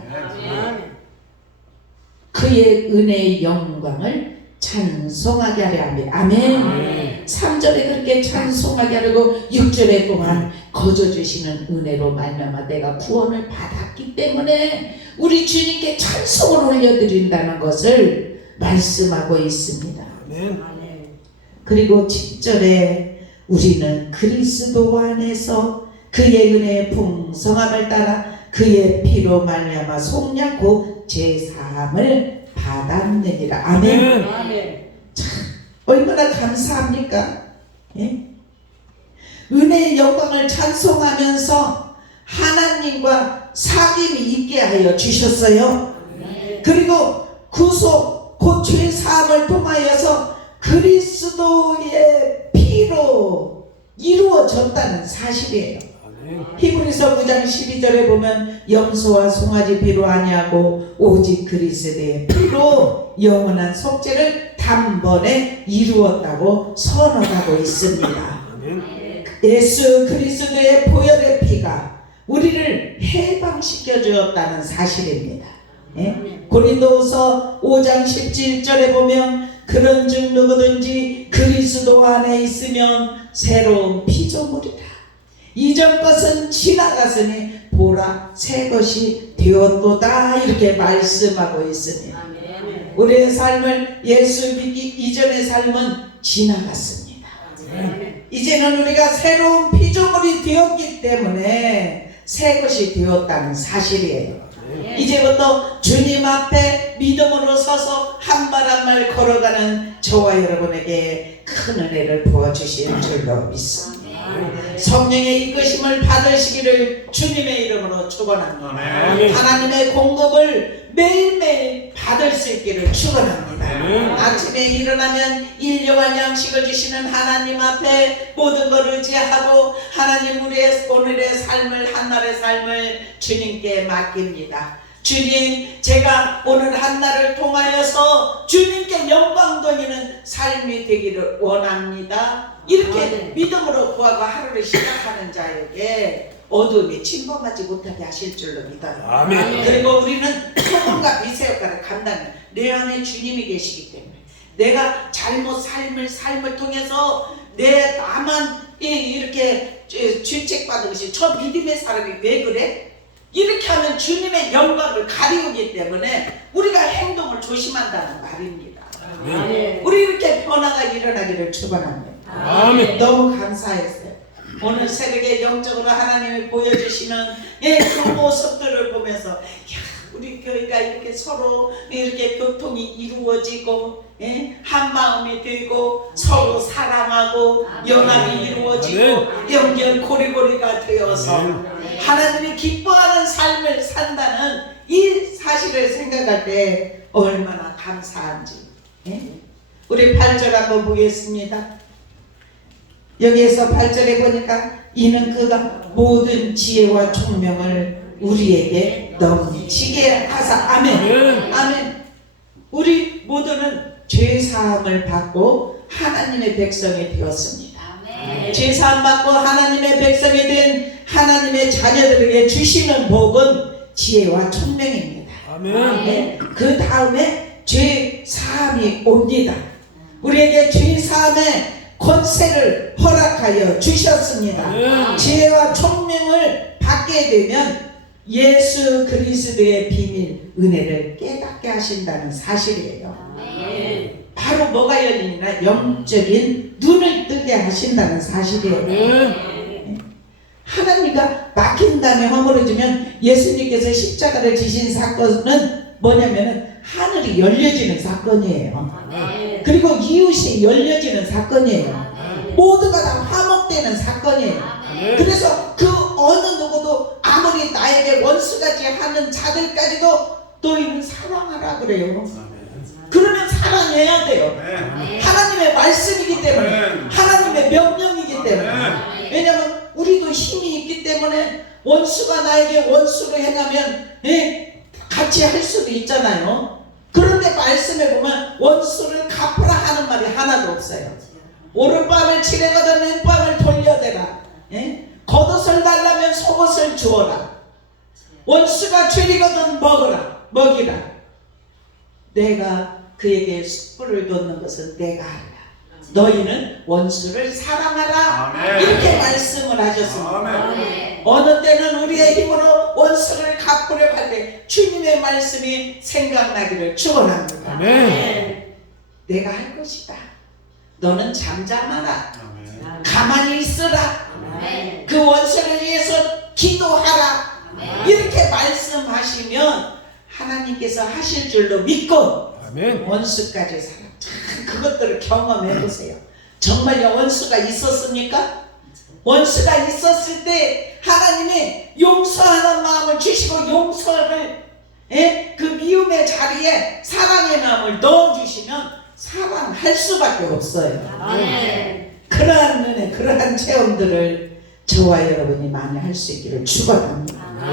그의 은혜의 영광을 찬송하게 하려 합니다. 아멘. 3절에 그렇게 찬송하게 하려고 6절에 동안 거저 주시는 은혜로 말미암아 내가 구원을 받았기 때문에 우리 주님께 찬송을 올려드린다는 것을 말씀하고 있습니다. 그리고 7절에 우리는 그리스도 안에서 그의 은혜의 풍성함을 따라 그의 피로 말미암아 속량고 제사함을 받았느니라. 아멘. 참 얼마나 감사합니까? 예? 은혜의 영광을 찬송하면서 하나님과 사귐이 있게 하여 주셨어요. 그리고 구속 곧 죄 사함을 통하여서 그리스도의 피로 이루어졌다는 사실이에요. 히브리서 9장 12절에 보면 염소와 송아지 피로 아니하고 오직 그리스도의 피로 영원한 속죄를 단번에 이루었다고 선언하고 있습니다. 예수 그리스도의 보혈의 피가 우리를 해방시켜 주었다는 사실입니다. 고린도후서 5장 17절에 보면 그런즉 누구든지 그리스도 안에 있으면 새로운 피조물이라. 이전 것은 지나갔으니 보라 새 것이 되었도다. 이렇게 말씀하고 있습니다. 우리의 삶을 예수 믿기 이전의 삶은 지나갔습니다. 이제는 우리가 새로운 피조물이 되었기 때문에 새 것이 되었다는 사실이에요. 이제부터 주님 앞에 믿음으로 서서 한 발 한 발 걸어가는 저와 여러분에게 큰 은혜를 부어주실 줄로 믿습니다. 성령의 이끄심을 받으시기를 주님의 이름으로 축원합니다. 하나님의 공급을 매일매일 받을 수 있기를 축원합니다. 아침에 일어나면 일용할 양식을 주시는 하나님 앞에 모든 걸 의지하고 하나님 우리의 오늘의 삶을 한날의 삶을 주님께 맡깁니다. 주님, 제가 오늘 한날을 통하여서 주님께 영광 돌리는 삶이 되기를 원합니다. 이렇게 믿음으로 구하고 하루를 시작하는 자에게 어둠이 침범하지 못하게 하실 줄로 믿어요. 아멘. 그리고 우리는 소금과 빛의 역할을 감당해요. 내 안에 주님이 계시기 때문에 내가 잘못 삶을 통해서 나만 이렇게 죄책받은 것이 저 믿음의 사람이 왜 그래? 이렇게 하면 주님의 영광을 가리우기 때문에 우리가 행동을 조심한다는 말입니다. 아멘. 우리 이렇게 변화가 일어나기를 축원합니다. 아멘. 너무 감사했어요. 오늘 새벽에 영적으로 하나님이 보여주시는 그 모습들을 보면서 야, 우리 교회가 이렇게 서로 이렇게 교통이 이루어지고 한 마음이 되고 서로 사랑하고 연합이 이루어지고 연결 고리고리가 되어서 하나님이 기뻐하는 삶을 산다는 이 사실을 생각할 때 얼마나 감사한지. 우리 8절 한번 보겠습니다. 여기에서 8절에 보니까 이는 그가 모든 지혜와 총명을 우리에게 넘치게 하사. 아멘. 아멘. 우리 모두는 죄 사함을 받고 하나님의 백성이 되었습니다. 죄사함 받고 하나님의 백성이 된 하나님의 자녀들에게 주시는 복은 지혜와 총명입니다. 아멘. 그 다음에 죄 사함이 옵니다. 우리에게 죄 사함의 권세를 허락하여 주셨습니다. 지혜와 총명을 받게 되면 예수 그리스도의 비밀 은혜를 깨닫게 하신다는 사실이에요. 바로 뭐가 열리나 영적인 눈을 뜨게 하신다는 사실이에요. 하나님과 막힌 다음에 허물어지면 예수님께서 십자가를 지신 사건은 뭐냐면은 하늘이 열려지는 사건이에요. 그리고 이웃이 열려지는 사건이에요. 모두가 다 화목되는 사건이에요. 그래서 그 어느 누구도 아무리 나에게 원수같이 하는 자들까지도 너희는 사랑하라 그래요. 그러면 사랑해야 돼요. 하나님의 말씀이기 때문에, 하나님의 명령이기 때문에. 왜냐하면 우리도 힘이 있기 때문에 원수가 나에게 원수를 행하면 같이 할 수도 있잖아요. 그런데 말씀에 보면 원수를 갚으라 하는 말이 하나도 없어요. 오른밤을 치려거든 왼밤을 돌려대라. 겉옷을 달라면 속옷을 주어라. 원수가 죄리거든 먹이라. 내가 그에게 숯불을 돋는 것은 내가 알라. 너희는 원수를 사랑하라. 아멘. 이렇게 말씀을 하셨습니다. 아멘. 어느 때는 우리의 힘으로 원수를 갚으려 할 때 주님의 말씀이 생각나기를 축원합니다. 아멘. 내가 할 것이다. 너는 잠잠하라. 아멘. 가만히 있으라. 그 원수를 위해서 기도하라. 이렇게 말씀하시면 하나님께서 하실 줄로 믿고 아멘. 원수까지 살아. 참 그것들을 경험해 보세요. 정말요 원수가 있었습니까? 원수가 있었을 때 하나님이 용서하는 마음을 주시고 용서를 그 미움의 자리에 사랑의 마음을 넣어주시면 사랑할 수밖에 없어요. 그러한 은혜, 그러한 체험들을 저와 여러분이 많이 할 수 있기를 축원합니다.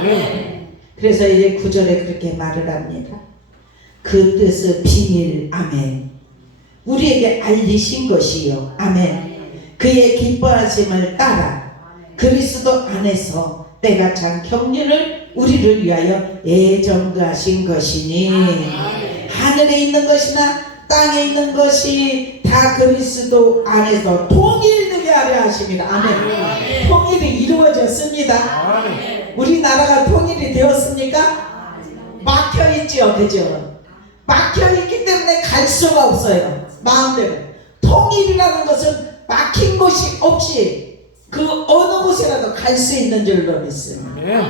그래서 이제 9절에 그렇게 말을 합니다. 그 뜻은 비밀. 아멘. 우리에게 알리신 것이요. 아멘. 그의 기뻐하심을 따라 그리스도 안에서 때가 찬 경륜을 우리를 위하여 예정하신 것이니 하늘에 있는 것이나 땅에 있는 것이 다 그리스도 안에서 통일되게 하려 하십니다. 아멘. 통일이 이루어졌습니다. 우리나라가 통일이 되었습니까? 막혀있죠. 그죠? 막혀있기 때문에 갈 수가 없어요. 마음대로. 통일이라는 것은 막힌 곳이 없이 그 어느 곳이라도 갈 수 있는 줄로 믿습니다.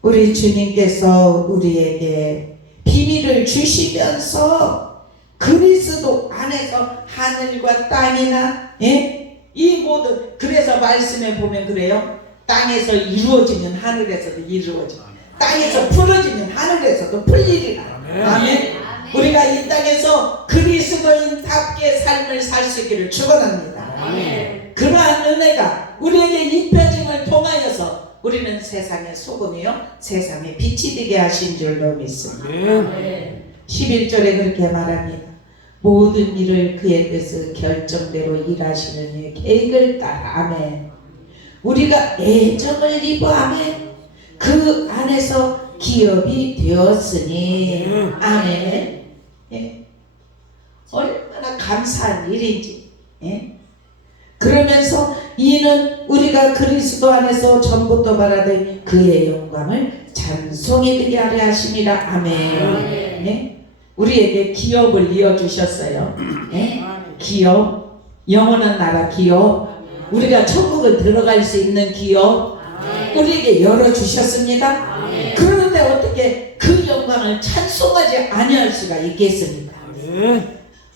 우리 주님께서 우리에게 비밀을 주시면서 그리스도 안에서 하늘과 땅이나 이 모든, 그래서 말씀에 보면 그래요. 땅에서 이루어지면 하늘에서도 이루어져. 땅에서 풀어지면 하늘에서도 풀리리라. 아멘. 우리가 이 땅에서 그리스도인답게 삶을 살 수 있기를 축원합니다. 그러한 은혜가 우리에게 입혀짐을 통하여서 우리는 세상의 소금이요 세상의 빛이 되게 하신 줄로 믿습니다. 11절에 그렇게 말합니다. 모든 일을 그의 뜻의 결정대로 일하시는 이의 계획을 따라. 아멘. 우리가 애정을 입어. 아멘. 그 안에서 기업이 되었으니. 아멘. 얼마나 감사한 일인지. 그러면서 이는 우리가 그리스도 안에서 전부터 바라던 그의 영광을 찬송해드리게 하려 하심이라. 아멘. 우리에게 기업을 이어주셨어요. 기업, 영원한 나라 기업, 우리가 천국에 들어갈 수 있는 기업 우리에게 열어주셨습니다. 그런데 어떻게 그 영광을 찬송하지 아니할 수가 있겠습니까?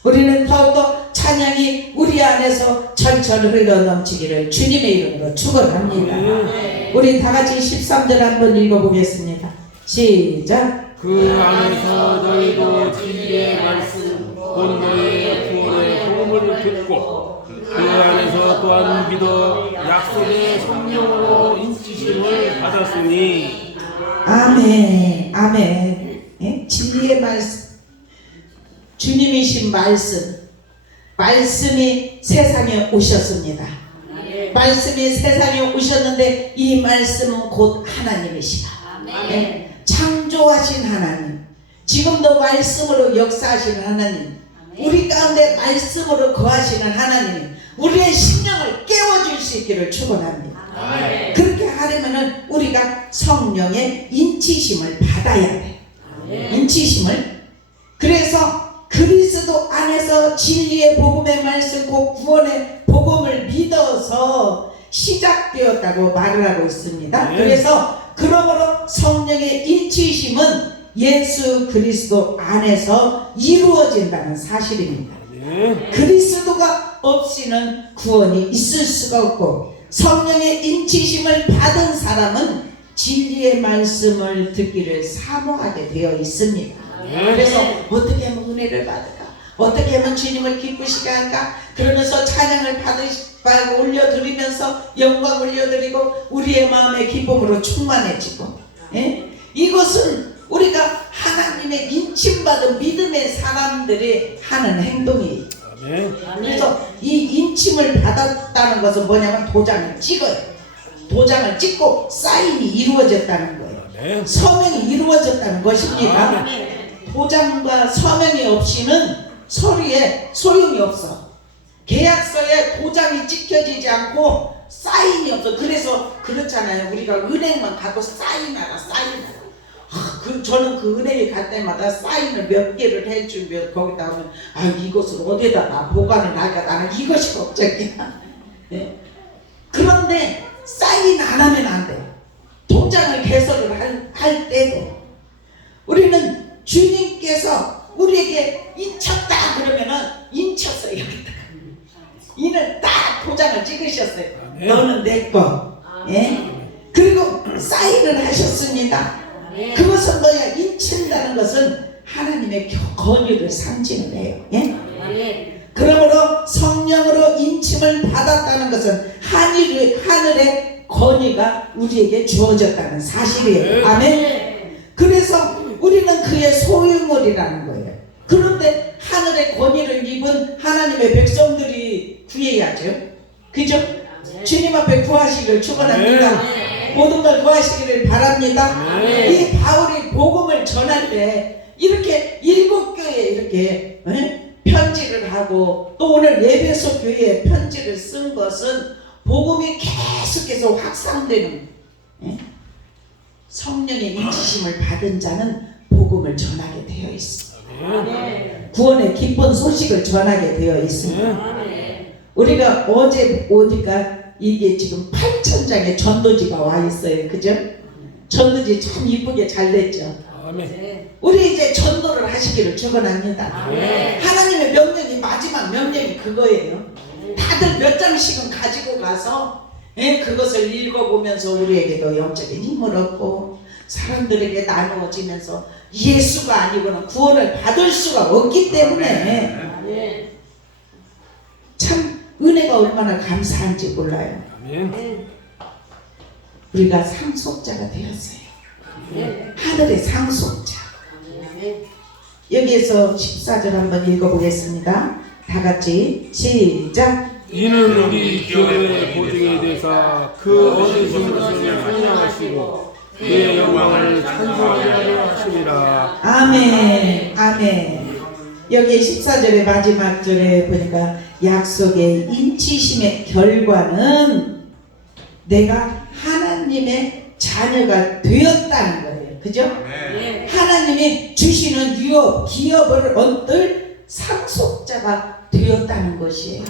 우리는 더욱더 찬양이 우리 안에서 철철 흘러넘치기를 주님의 이름으로 축원합니다. 우리 다같이 13절 한번 읽어보겠습니다. 시작. 그 안에서 너희도 진리의 말씀 곧 너희의 구원의 복음을 듣고 그 안에서 또한 믿어 약속의 성령으로 인치심을 받았으니. 아멘. 아멘. 진리의 말씀, 주님이신 말씀, 말씀이 세상에 오셨습니다. 말씀이 세상에 오셨는데 이 말씀은 곧 하나님이시다. 네. 창조하신 하나님, 지금도 말씀으로 역사하시는 하나님, 우리 가운데 말씀으로 거하시는 하나님, 우리의 심령을 깨워줄 수 있기를 축원합니다. 그렇게 하려면은 우리가 성령의 인치심을 받아야 돼. 인치심을. 그래서 그리스도 안에서 진리의 복음의 말씀, 곧 구원의 복음을 믿어서 시작되었다고 말을 하고 있습니다. 그래서 그러므로 성령의 인치심은 예수 그리스도 안에서 이루어진다는 사실입니다. 그리스도가 없이는 구원이 있을 수가 없고, 성령의 인치심을 받은 사람은 진리의 말씀을 듣기를 사모하게 되어 있습니다. 그래서 어떻게 하면 은혜를 받을까? 어떻게 하면 주님을 기쁘시게 할까? 그러면서 찬양을 올려드리면서 영광 올려드리고 우리의 마음의 기쁨으로 충만해지고, 이것은 우리가 하나님의 인침받은 믿음의 사람들이 하는 행동이에요. 그래서 이 인침을 받았다는 것은 뭐냐면 도장을 찍어요. 도장을 찍고 사인이 이루어졌다는 거예요. 서명이 이루어졌다는 것입니다. 도장과 서명이 없이는 서류에 소용이 없어. 계약서에 도장이 찍혀지지 않고 사인이 없어. 그래서 그렇잖아요. 우리가 은행만 가도 사인하라. 저는 그 은행에 갈 때마다 사인을 몇 개를 해주면 거기다 하면 이것을 어디다가 보관을 할까, 나는 이것이 걱정이야. 네. 그런데 사인 안 하면 안 돼. 도장을 개설을 할 때도 우리는 주님께서 우리에게 인쳤다 그러면은 인쳤어요. 여기다가 이는 딱 도장을 찍으셨어요. 너는 내 거. 그리고 사인을 하셨습니다. 그것은 뭐야? 인친다는 것은 하나님의 권위를 상징을 해요. 그러므로 성령으로 인침을 받았다는 것은 하늘의 권위가 우리에게 주어졌다는 사실이에요. 아멘. 그래서 우리는 그의 소유물이라는 거예요. 그런데 하늘의 권위를 입은 하나님의 백성들이 구해야죠. 그죠? 주님 앞에 구하시기를 축원합니다. 모든 걸 구하시기를 바랍니다. 이 바울이 복음을 전할 때 이렇게 7교회에 이렇게 편지를 하고, 또 오늘 에베소 교회에 편지를 쓴 것은 복음이 계속해서 확산되는, 성령의 인치심을 받은 자는 복음을 전하게 되어 있습니다. 구원의 기쁜 소식을 전하게 되어 있습니다. 우리가 어제 오니까 이게 지금 8,000장의 전도지가 와 있어요. 그죠? 전도지 참 이쁘게 잘 냈죠. 우리 이제 전도를 하시기를 축원합니다. 하나님의 명령이, 마지막 명령이 그거예요. 다들 몇 장씩은 가지고 가서 그것을 읽어보면서 우리에게도 영적인 힘을 얻고 사람들에게 나누어지면서 예수가 아니고는 구원을 받을 수가 없기 때문에 참 은혜가 얼마나 감사한지 몰라요. 우리가 상속자가 되었어요. 하늘의 상속자. 여기에서 14절 한번 읽어보겠습니다. 다 같이 시작. 이는 우리 교회의 보증이 되사 그 얻으신 것을 찬양하시고 그의 영광을 찬송하게 하려 하심이라. 아멘. 아멘. 여기 14절의 마지막 절에 보니까 약속의 인치심의 결과는 내가 하나님의 자녀가 되었다는 거예요. 그죠? 하나님이 주시는 유업, 기업을 얻을 상속자가 되었다는 것이에요.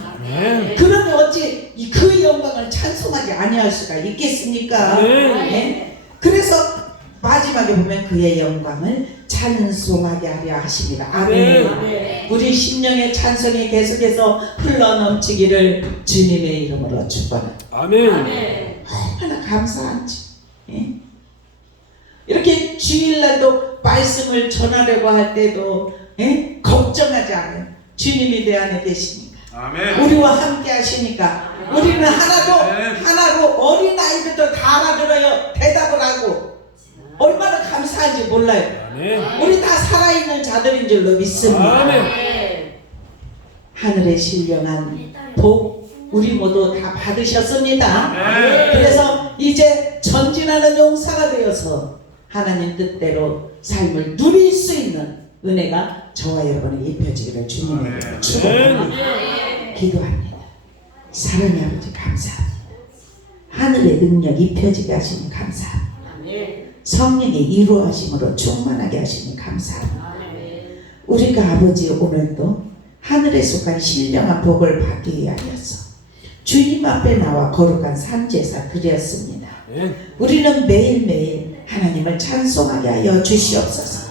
그러면 어찌 그 영광을 찬송하지 아니할 수가 있겠습니까? 그래서 마지막에 보면 그의 영광을 찬송하게 하려 하십니다. 아멘. 우리 심령의 찬송이 계속해서 흘러넘치기를 주님의 이름으로 축원합니다. 아멘. 얼마나 감사한지. 이렇게 주일날도 말씀을 전하려고 할 때도 걱정하지 않아요. 주님이 내 안에 계시니까, 우리와 함께 하시니까 우리는 하나도 어린아이들도 다 알아들어요. 대답을 하고. 얼마나 감사한지 몰라요. 우리 다 살아있는 자들인 줄로 믿습니다. 하늘의 신령한 복 우리 모두 다 받으셨습니다. 그래서 이제 전진하는 용사가 되어서 하나님 뜻대로 삶을 누릴 수 있는 은혜가 저와 여러분에게 입혀지기를 주님의 축복합니다. 기도합니다. 사랑의 아버지 감사합니다. 하늘의 능력 입혀지게 하시니 감사합니다. 성령의 이루하심으로 충만하게 하시니 감사합니다. 우리가 아버지 오늘도 하늘에 속한 신령한 복을 받기 위하여서 주님 앞에 나와 거룩한 산제사 드렸습니다. 우리는 매일매일 하나님을 찬송하게 하여 주시옵소서.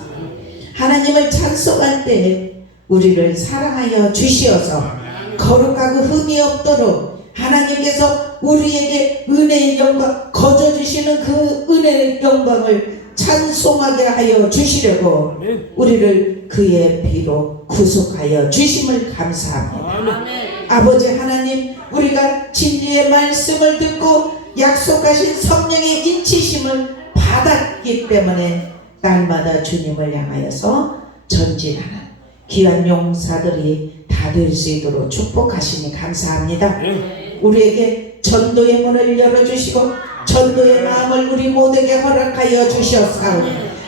하나님을 찬송할 때 우리를 사랑하여 주시어서 거룩하고 흠이 없도록 하나님께서 우리에게 은혜의 영광 거저주시는 그 은혜의 영광을 찬송하게 하여 주시려고 우리를 그의 피로 구속하여 주심을 감사합니다. 아버지 하나님, 우리가 진리의 말씀을 듣고 약속하신 성령의 인치심을 받았기 때문에 날마다 주님을 향하여서 전진하는 귀한 용사들이 다 될 수 있도록 축복하시니 감사합니다. 우리에게 전도의 문을 열어주시고 전도의 마음을 우리 모두에게 허락하여 주시옵소서.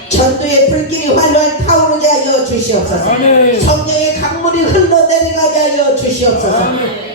전도의 불길이 활활 타오르게 하여 주시옵소서. 성령의 강물이 흘러내려가게 하여 주시옵소서.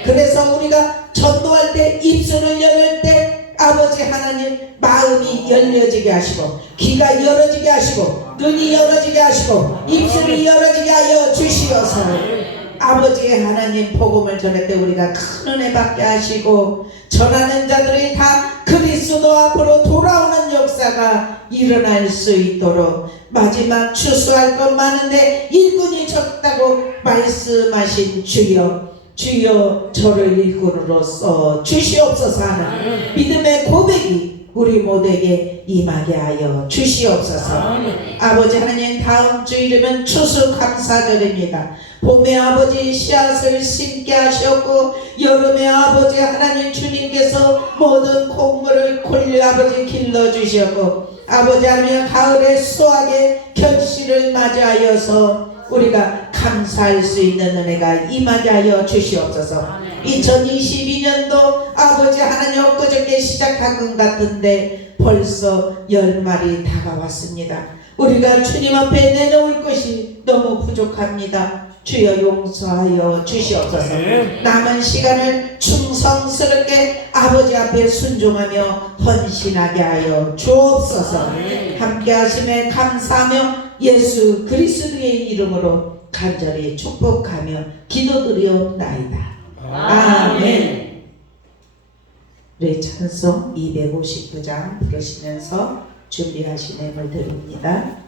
그래서 우리가 전도할 때 입술을 열을 때 아버지 하나님 마음이 열려지게 하시고 귀가 열어지게 하시고 눈이 열어지게 하시고 입술이 열어지게 하여 주시옵소서. 아버지 하나님 복음을 전할 때 우리가 큰 은혜 받게 하시고 전하는 자들이 다 그리스도 앞으로 돌아오는 역사가 일어날 수 있도록 마지막 추수할 것 많은데 일꾼이 적다고 말씀하신 주여, 주여 저를 일꾼으로 써 주시옵소서 하는 믿음의 고백이 우리 모두에게 임하게 하여 주시옵소서. 아버지 하나님, 다음 주일이면 추수 감사절입니다. 봄의 아버지 씨앗을 심게 하셨고 여름의 아버지 하나님 주님께서 모든 콩물을 콜려 아버지 길러주셨고 아버지 하나님 가을의 수확의 결실을 맞이하여서 우리가 감사할 수 있는 은혜가 임하게 하여 주시옵소서. 2022년도 아버지 하나님 엊그저께 시작한 것 같은데 벌써 열말이 다가왔습니다. 우리가 주님 앞에 내놓을 것이 너무 부족합니다. 주여 용서하여 주시옵소서. 남은 시간을 충성스럽게 아버지 앞에 순종하며 헌신하게 하여 주옵소서. 함께 하심에 감사하며 예수 그리스도의 이름으로 간절히 축복하며 기도드리옵나이다. 아멘. 우리 찬송 259장 부르시면서 준비하신 예물 드립니다.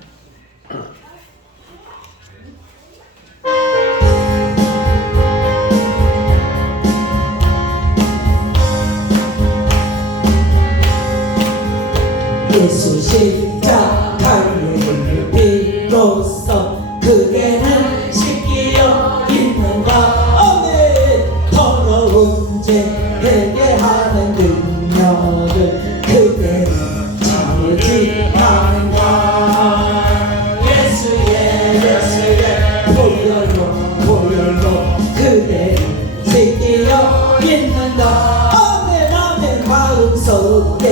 예수 십자가를 비로소 그대는 씻기어 있는가. 아멘. 더러운 죄 회개하는 능력을 그대는 참지 않는가. 예수의 보혈로 그대는 씻기어 있는가. 아멘 아멘. 마음속에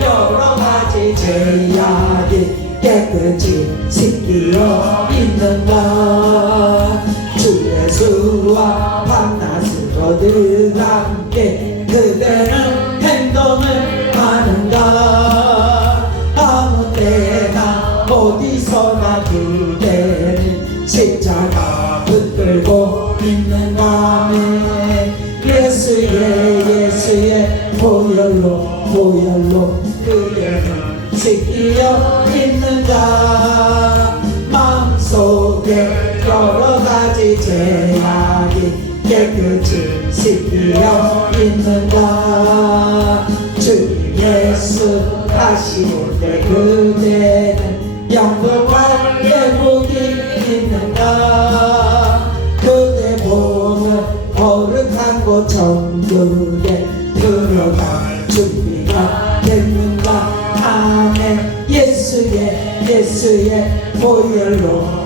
여러 가지 죄악이 깨끗이 씻기어 있는가. 주 예수와 밤낮으로 늘 함께 그대는 행동을 하는가. 아무 때나 어디서나 그대는 십자가 붙들고 있는가. 예수의 보혈로 그대는 씻기어 있는가. 마음속에 여러 가지 죄악이 깨끗이 씻기어 있는가. 주 예수 다시 올 때 그대는 영원한 예복이 있는가. 그대 몸은 거룩한 곳 천국에 들어갈 준비가 됐는가. 아멘. 예수의 보혈로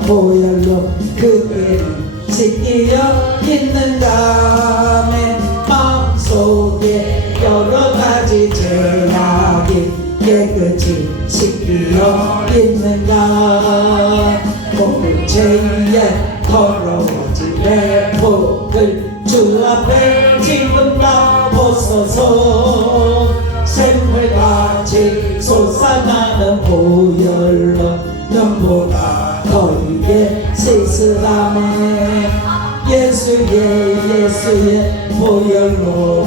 그대는 씻기어 있는가 내 마음속에 여러 가지 죄악이 깨끗이 씻기어 있는가 모든 죄에 더러워진 내 복을 주 앞에 지금 나보소서 샘물같이 솟아나는 보혈로 눈보다 너에게 씻으라네 예수의 보혈로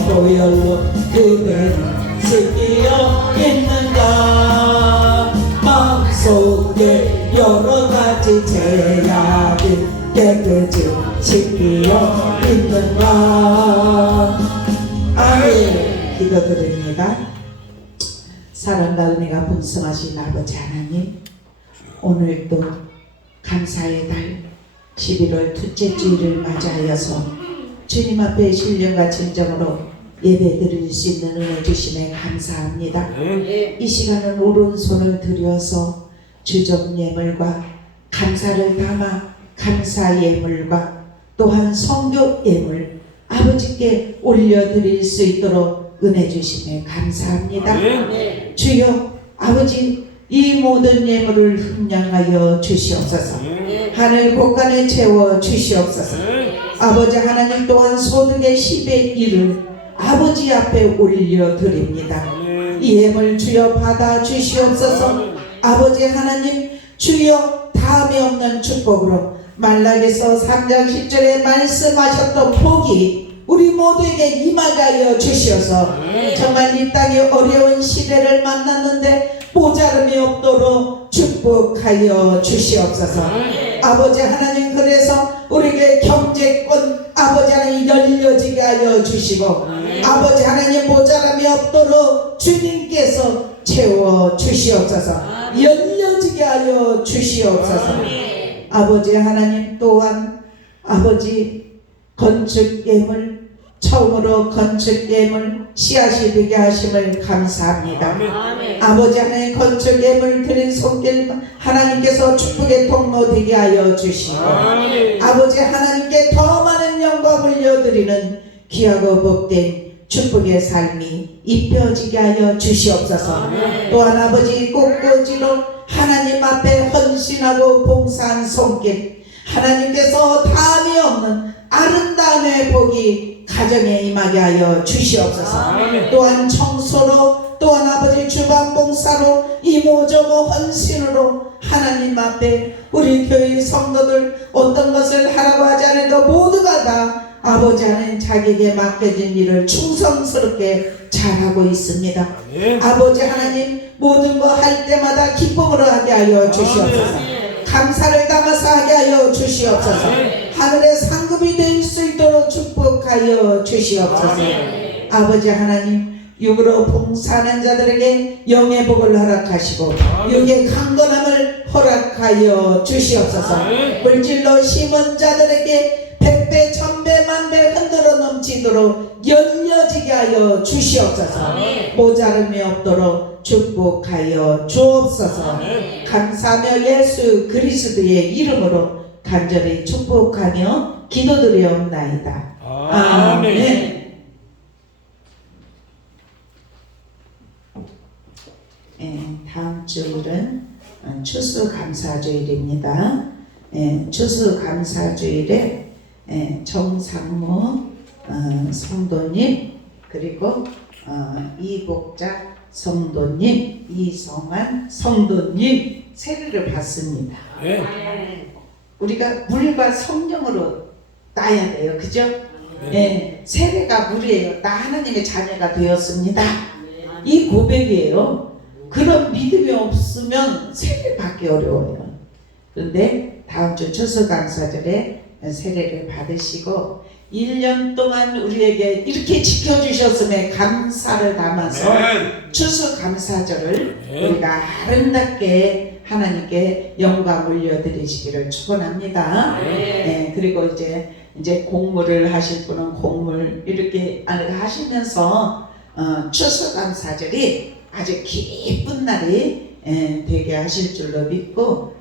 그대는 씻기어 있는가 마음속에 여러 가지 죄악이 깨끗이 씻기어 있는가 아멘 기도드립니다. 사랑과 은혜가 풍성하신 아버지 하나님 오늘도 감사의 달 11월 둘째 주일을 맞이하여서 주님 앞에 신령과 진정으로 예배 드릴 수 있는 은혜 주심에 감사합니다. 이 시간은 오른손을 들여서 주적 예물과 감사를 담아 감사 예물과 또한 성교 예물 아버지께 올려드릴 수 있도록 은혜 주심에 감사합니다. 주여 아버지 이 모든 예물을 흠량하여 주시옵소서. 하늘 곳간에 채워 주시옵소서. 아버지 하나님 또한 소득의 10의 1을 아버지 앞에 올려드립니다. 이 예물 주여 받아 주시옵소서. 아버지 하나님 주여 다음이 없는 축복으로 말라기서 3장 10절에 말씀하셨던 복이 우리 모두에게 임하게 하여 주시어서 정말 이 땅에 어려운 시대를 만났는데 모자름이 없도록 축복하여 주시옵소서. 아버지 하나님 그래서 우리에게 경제권 아버지 하나님 열려지게 하여 주시고 아버지 하나님 모자람이 없도록 주님께서 채워 주시옵소서. 열려지게 하여 주시옵소서. 아버지 하나님 또한 아버지 건축예물 처음으로 건축예물 씨앗이 되게 하심을 감사합니다. 아버지 하나님 건축예물 드린 손길 하나님께서 축복의 통로 되게 하여 주시고 아버지 하나님께 더 많은 영광 올려드리는 귀하고 복된 축복의 삶이 입혀지게 하여 주시옵소서. 또한 아버지 꽃꽂이로 하나님 앞에 헌신하고 봉사한 손길 하나님께서 다함이 없는 아름다움의 복이 가정에 임하게 하여 주시옵소서. 또한 청소로 또한 아버지 주방 봉사로 이모저모 헌신으로 하나님 앞에 우리 교회 성도들 어떤 것을 하라고 하지 않아도 모두가 다 아버지 하나님 자기에게 맡겨진 일을 충성스럽게 잘하고 있습니다. 아버지 하나님 모든 거 할 때마다 기쁨으로 하게 하여 주시옵소서. 감사를 담아서 하게 하여 주시옵소서. 하늘의 상급이 될 수 있도록 축복하여 주시옵소서. 아버지 하나님 육으로 봉사하는 자들에게 영의 복을 허락하시고 육의 강건함을 허락하여 주시옵소서. 물질로 심은 자들에게 백배 천배 만배 흔들어 넘치도록 열려지게 하여 주시옵소서. 모자름이 없도록 축복하여 주옵소서. 감사하며 예수 그리스도의 이름으로 간절히 축복하며 기도드리옵나이다. 아멘. 다음 주일은 추수감사주일입니다. 추수감사주일에 정상무 성도님 그리고 이복자 성도님 이성환 성도님 세례를 받습니다. 우리가 물과 성령으로 따야 돼요. 그죠? 세례가 물이에요. 나 하나님의 자녀가 되었습니다. 이 고백이에요. 그런 믿음이 없으면 세례 받기 어려워요. 그런데 다음 주 추수감사절에 세례를 받으시고 1년 동안 우리에게 이렇게 지켜주셨음에 감사를 담아서 추수감사절을 우리가 아름답게 하나님께 영광 올려드리시기를 축원합니다. 그리고 이제 공물을 하실 분은 공물 이렇게 하시면서 추수감사절이 아주 기쁜 날이 되게 하실 줄로 믿고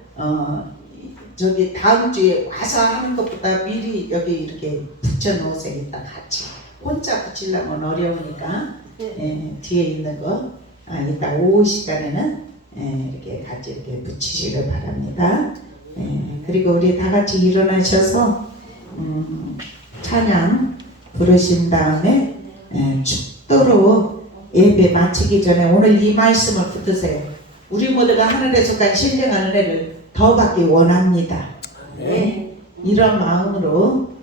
저기 다음 주에 와서 하는 것보다 미리 여기 이렇게 붙여놓으세요. 이따 같이. 혼자 붙이려면 어려우니까 뒤에 있는 거 이따 오후 시간에는 이렇게 같이 이렇게 붙이시길 바랍니다. 그리고 우리 다 같이 일어나셔서 찬양 부르신 다음에 축도로 예배 마치기 전에 오늘 이 말씀을 붙드세요. 우리 모두가 하늘에서 간 신령한 은혜를 더 받기 원합니다. 이런 마음으로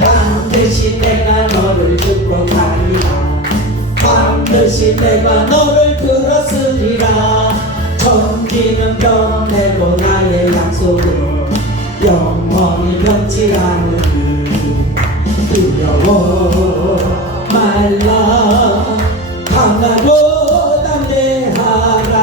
반드시 내가 너를 축복하리라 반드시 내가 너를 들었으리라 천지는 변해도 나의 약속은 영원히 변치 않으니 두려워 말라 강하고 담대하라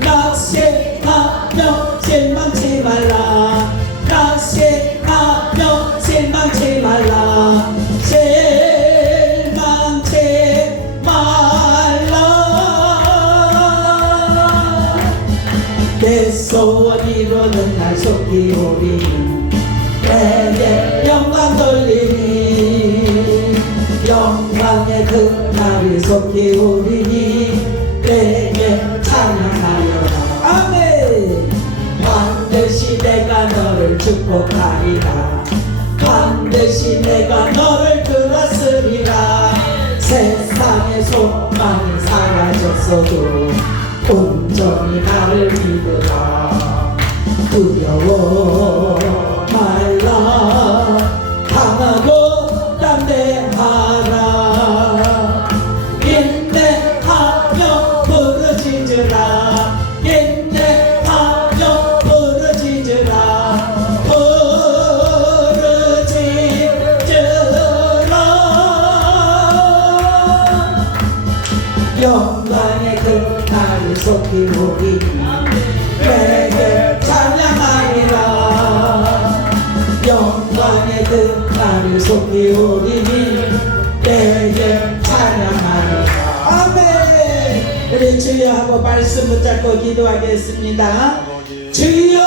낙심하며 실망치 말라 낙심하며 실망치 말라 실망치 말라 내 소원 이루는 날 속히 오리니 내게 영광 돌리니 영광의 그날이 속히 오리니 내게 찬양하여라 아멘 반드시 내가 너를 축복하리라 반드시 내가 너를 들었으리라 세상의 소망이 사라졌어도 온전히 나를 믿으라 두려워 말라 강하고 담대하라 인내하며 부르짖으라 인내하며 부르짖으라 영광의 그날이 속히 오리니 내게 찬양하리라 영광의 그날이 속히 오리니 내게 찬양하리라 아멘 우리 주여 하고 말씀 붙잡고 기도하겠습니다 주여